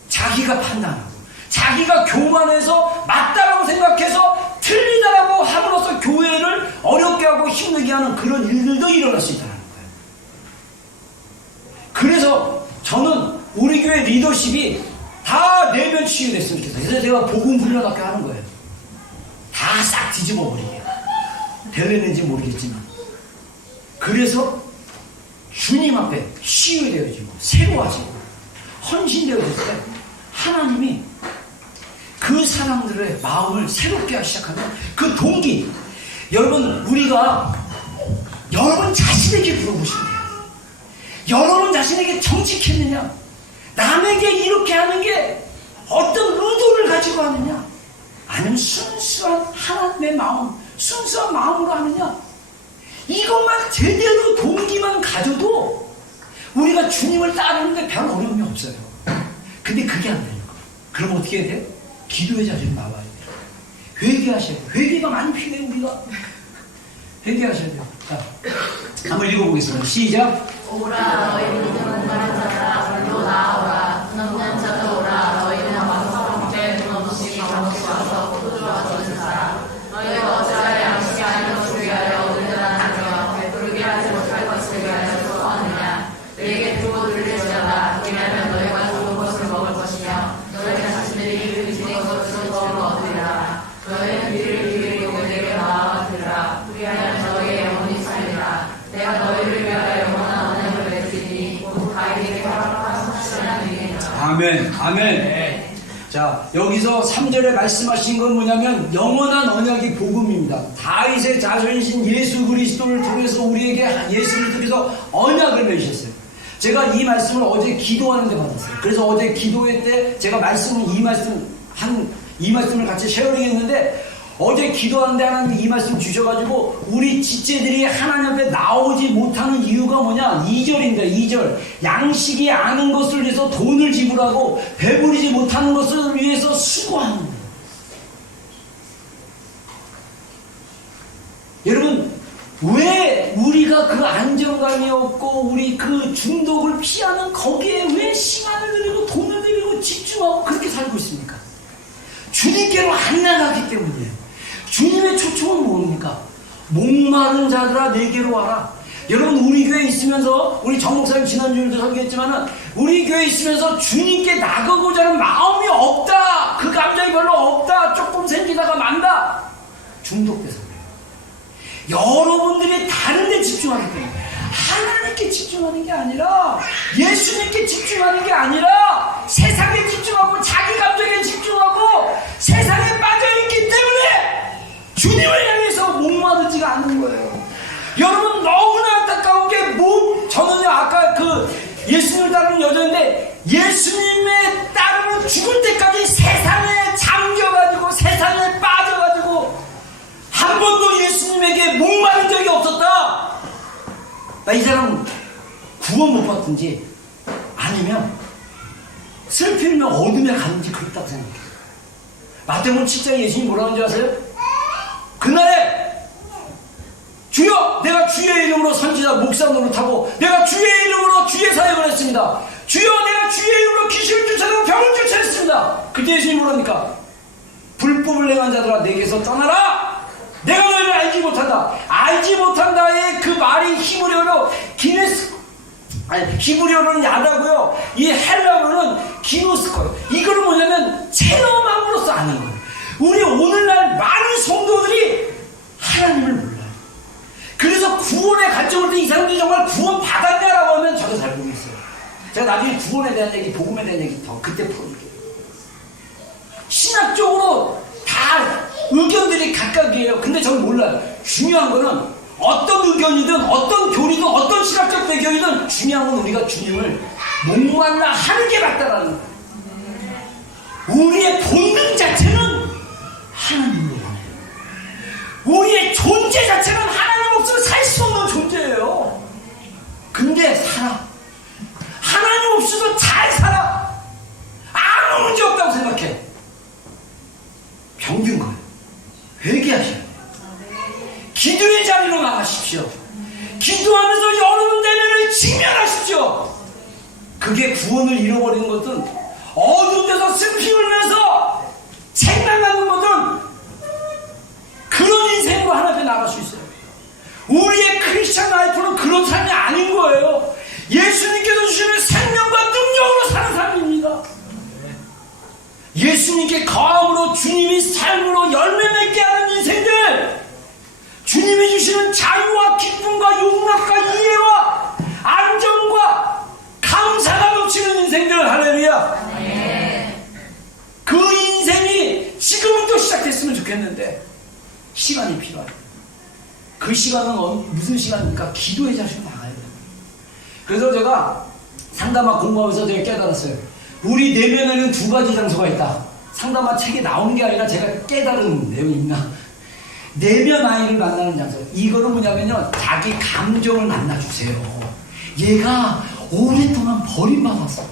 자기가 판단하고 자기가 교만해서 맞다라고 생각해서 틀리다라고 함으로써 교회를 어렵게 하고 힘들게 하는 그런 일들도 일어날 수 있다는 거예요. 그래서 저는 우리 교회 리더십이 다 내면 치유됐으면 좋겠어요. 그래서 제가 복음 훈련학교 하는 거예요. 다 싹 뒤집어 버리게. 되려는지 모르겠지만. 그래서 주님 앞에 치유되어지고 새로워지고 헌신되어질 때 하나님이 그 사람들의 마음을 새롭게 하기 시작하면 그 동기, 여러분, 우리가 여러분 자신에게 물어보시면 돼요. 여러분 자신에게 정직했느냐? 남에게 이렇게 하는 게 어떤 의도를 가지고 하느냐? 아니면 순수한 하나님의 마음, 순수한 마음으로 하느냐? 이것만 제대로 동기만 가져도 우리가 주님을 따르는데 별 어려움이 없어요. 근데 그게 안 되는 거예요. 그럼 어떻게 해야 돼요? 기도의 자리로 나와야 돼요. 회개하셔야 돼요. 회개가 많이 필요해요. 우리가 회개하셔야 돼요. 자, 한번 읽어보겠습니다. 시작. 오라 너희는 눈먼 자들아 절로 나아오라. 눈 없는 자도 오라. 너희는 와서 형제 눈 없이 감옥에 와서 포도주와 젖은 사람 너희가 어찌하여 양식이 아닌 것을 위하여 은근한 자와 베풀게 하지 못할 것을 위하여 소원하느냐. 너희에게 두고 들릴지어다. 왜냐하면 너희가 좋은 것을 먹을 것이며 너희는 자신들이 그 지닌 것을 더불어 얻으리라. 너희는 귀를 기울이고 내게 나와 들으라. 그리하면 너희의 영혼이 살리라. 내가 너희를 위하여 영원한 언약을 맺으리니 곧 가인에게 허락한 확실한 의견이라. 아멘. 아멘. 자, 여기서 3절에 말씀하신 건 뭐냐면 영원한 언약이 복음입니다. 다윗의 자손이신 예수 그리스도를 통해서 우리에게 예수를 통해서 언약을 맺으셨어요. 제가 이 말씀을 어제 기도하는데 받았어요. 그래서 어제 기도회 때 제가 이 말씀을 같이 쉐어링했는데, 어제 기도하는데 하나님이 이 말씀 주셔가지고 우리 지체들이 하나님 앞에 나오지 못하는 이유가 뭐냐? 2절입니다. 2절. 양식이 아는 것을 위해서 돈을 지불하고 배부리지 못하는 것을 위해서 수고하는 거예요. 왜 우리가 그 안정감이 없고 우리 그 중독을 피하는 거기에 왜 시간을 들이고 돈을 들이고 집중하고 그렇게 살고 있습니까? 주님께로 안 나가기 때문이에요. 주님의 초청은 뭡니까? 목마른 자들아 내게로 와라. 여러분 우리 교회에 있으면서 우리 정 목사님 지난주에도 설교했지만은 우리 교회에 있으면서 주님께 나가고자 하는 마음이 없다. 그 감정이 별로 없다. 조금 생기다가 만다. 중독돼서 그래요. 여러분들이 다른 데 집중하기 때문에 하나님께 집중하는 게 아니라 예수님께 집중하는 게 아니라 세상에 집중하고 자기 감정에 집중하고 세상에 빠져있기 때문에 주님을 향해서 목마르지가 않는 거예요. 여러분 너무나 안타까운 게 저는요 아까 그 예수님을 따르는 여자인데 예수님의 따르는 죽을 때까지 세상에 잠겨가지고 세상에 빠져가지고 한 번도 예수님에게 목마른 적이 없었다. 나 이 사람 구원 못 받든지 아니면 슬피면 어둠에 가는지 그렇다고 생각해요. 마태복음 7장에 예수님이 뭐라고 하는지 아세요? 그날에 주여 내가 주의 이름으로 선지자 목사 노릇하고 내가 주의 이름으로 주의 사역을 했습니다. 주여 내가 주의 이름으로 귀신을 쫓아내고 병을 쫓아냈습니다. 그때 예수님이 뭐랍니까? 불법을 행한 자들아 내게서 떠나라. 내가 너희를 알지 못한다. 알지 못한다의 그 말이 히브리어로 히브리어로는 야다고요. 이 헬라어로는 기노스코요. 이거는 뭐냐면 체험함으로써 아는 거예요. 우리 오늘날 많은 성도들이 하나님을 몰라요. 그래서 구원에 관점을 때 이 사람들이 정말 구원 받았냐라고 하면 저도 잘 모르겠어요. 제가 나중에 구원에 대한 얘기, 복음에 대한 얘기 더 그때 풀어줄게요. 신학적으로 다 의견들이 각각이에요. 근데 저는 몰라요. 중요한 거는 어떤 의견이든 어떤 교리든 어떤 신학적 배경이든 중요한 건 우리가 주님을 목말라 하는 게 맞다라는 거예요. 우리의 본능 자체는 하나님으로 가요. 우리의 존재 자체는 하나님 없으면 살 수 없는 존재예요. 근데 살아. 하나님 없이도 잘 살아. 아무 문제 없다고 생각해. 병든 거예요. 회개하셔야 돼요. 기도의 자리로 나가십시오. 기도하면서 여러분 내면을 직면하십시오. 그게 구원을 잃어버리는 것은 어두운 데서 슬피 울면서 책망하는 것은 그런 인생으로 하나님께 나갈 수 있어요. 우리의 크리스찬 라이프는 그런 삶이 아닌 거예요. 예수님께서 주시는 생명과 능력으로 사는 삶입니다. 예수님께 거함으로 주님이 삶으로 열매 맺게 하는 인생들, 주님이 주시는 자유와 기쁨과 용납과 이해와 안정과 감사가 넘치는 인생들. 할렐루야. 그 인생이 지금부터 시작됐으면 좋겠는데 시간이 필요해요. 그 시간은 무슨 시간입니까? 기도의 자리로 나가야 돼요. 그래서 제가 상담학 공부하면서 제가 깨달았어요. 우리 내면에는 두 가지 장소가 있다. 상담학 책에 나오는 게 아니라 제가 깨달은 내용이 있나? 내면 아이를 만나는 장소. 이거는 뭐냐면요, 자기 감정을 만나주세요. 얘가 오랫동안 버림받았어.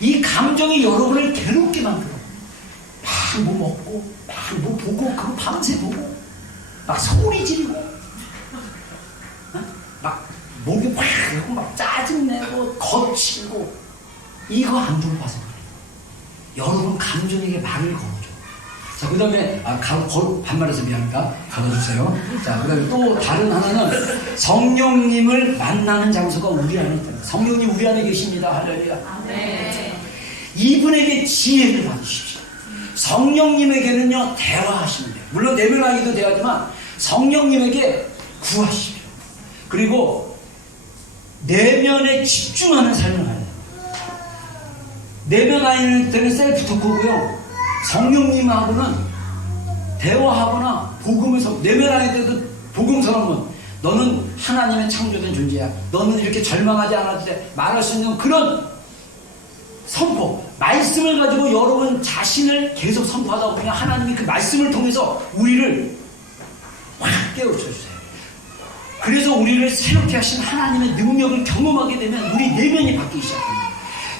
이 감정이 여러분을 괴롭게 만들어. 막 뭐 먹고, 막 뭐 보고, 그거 밤새 보고, 막 소리 지르고, 막 목이 확 하고, 막 짜증내고, 거칠고, 이거 안 돌봐서 그래요. 여러분 감정에게 말을 걸어줘. 자, 그 다음에, 반말해서 미안합니다. 걸어주세요. 자, 그 다음에 또 다른 하나는 성령님을 만나는 장소가 우리 안에 있다. 성령님 우리 안에 계십니다. 할렐루야. 네. 이분에게 지혜를 받으십시오. 성령님에게는요, 대화하시면 돼요. 물론 내면하기도 대화지만 성령님에게 구하십시오. 그리고 내면에 집중하는 삶을 하야 돼요. 내면 아이는 때는 셀프 토크고요. 성령님하고는 대화하거나 복음에서 내면 아이 때도 복음처럼은 너는 하나님의 창조된 존재야. 너는 이렇게 절망하지 않아도 돼. 말할 수 있는 그런 선포, 말씀을 가지고 여러분 자신을 계속 선포하다 보면 하나님이 그 말씀을 통해서 우리를 확 깨우쳐주세요. 그래서 우리를 새롭게 하신 하나님의 능력을 경험하게 되면 우리 내면이 바뀌기 시작합니다.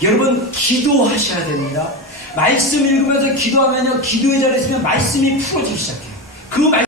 여러분 기도하셔야 됩니다. 말씀 읽으면서 기도하면요, 기도의 자리에 있으면 말씀이 풀어지기 시작해요. 그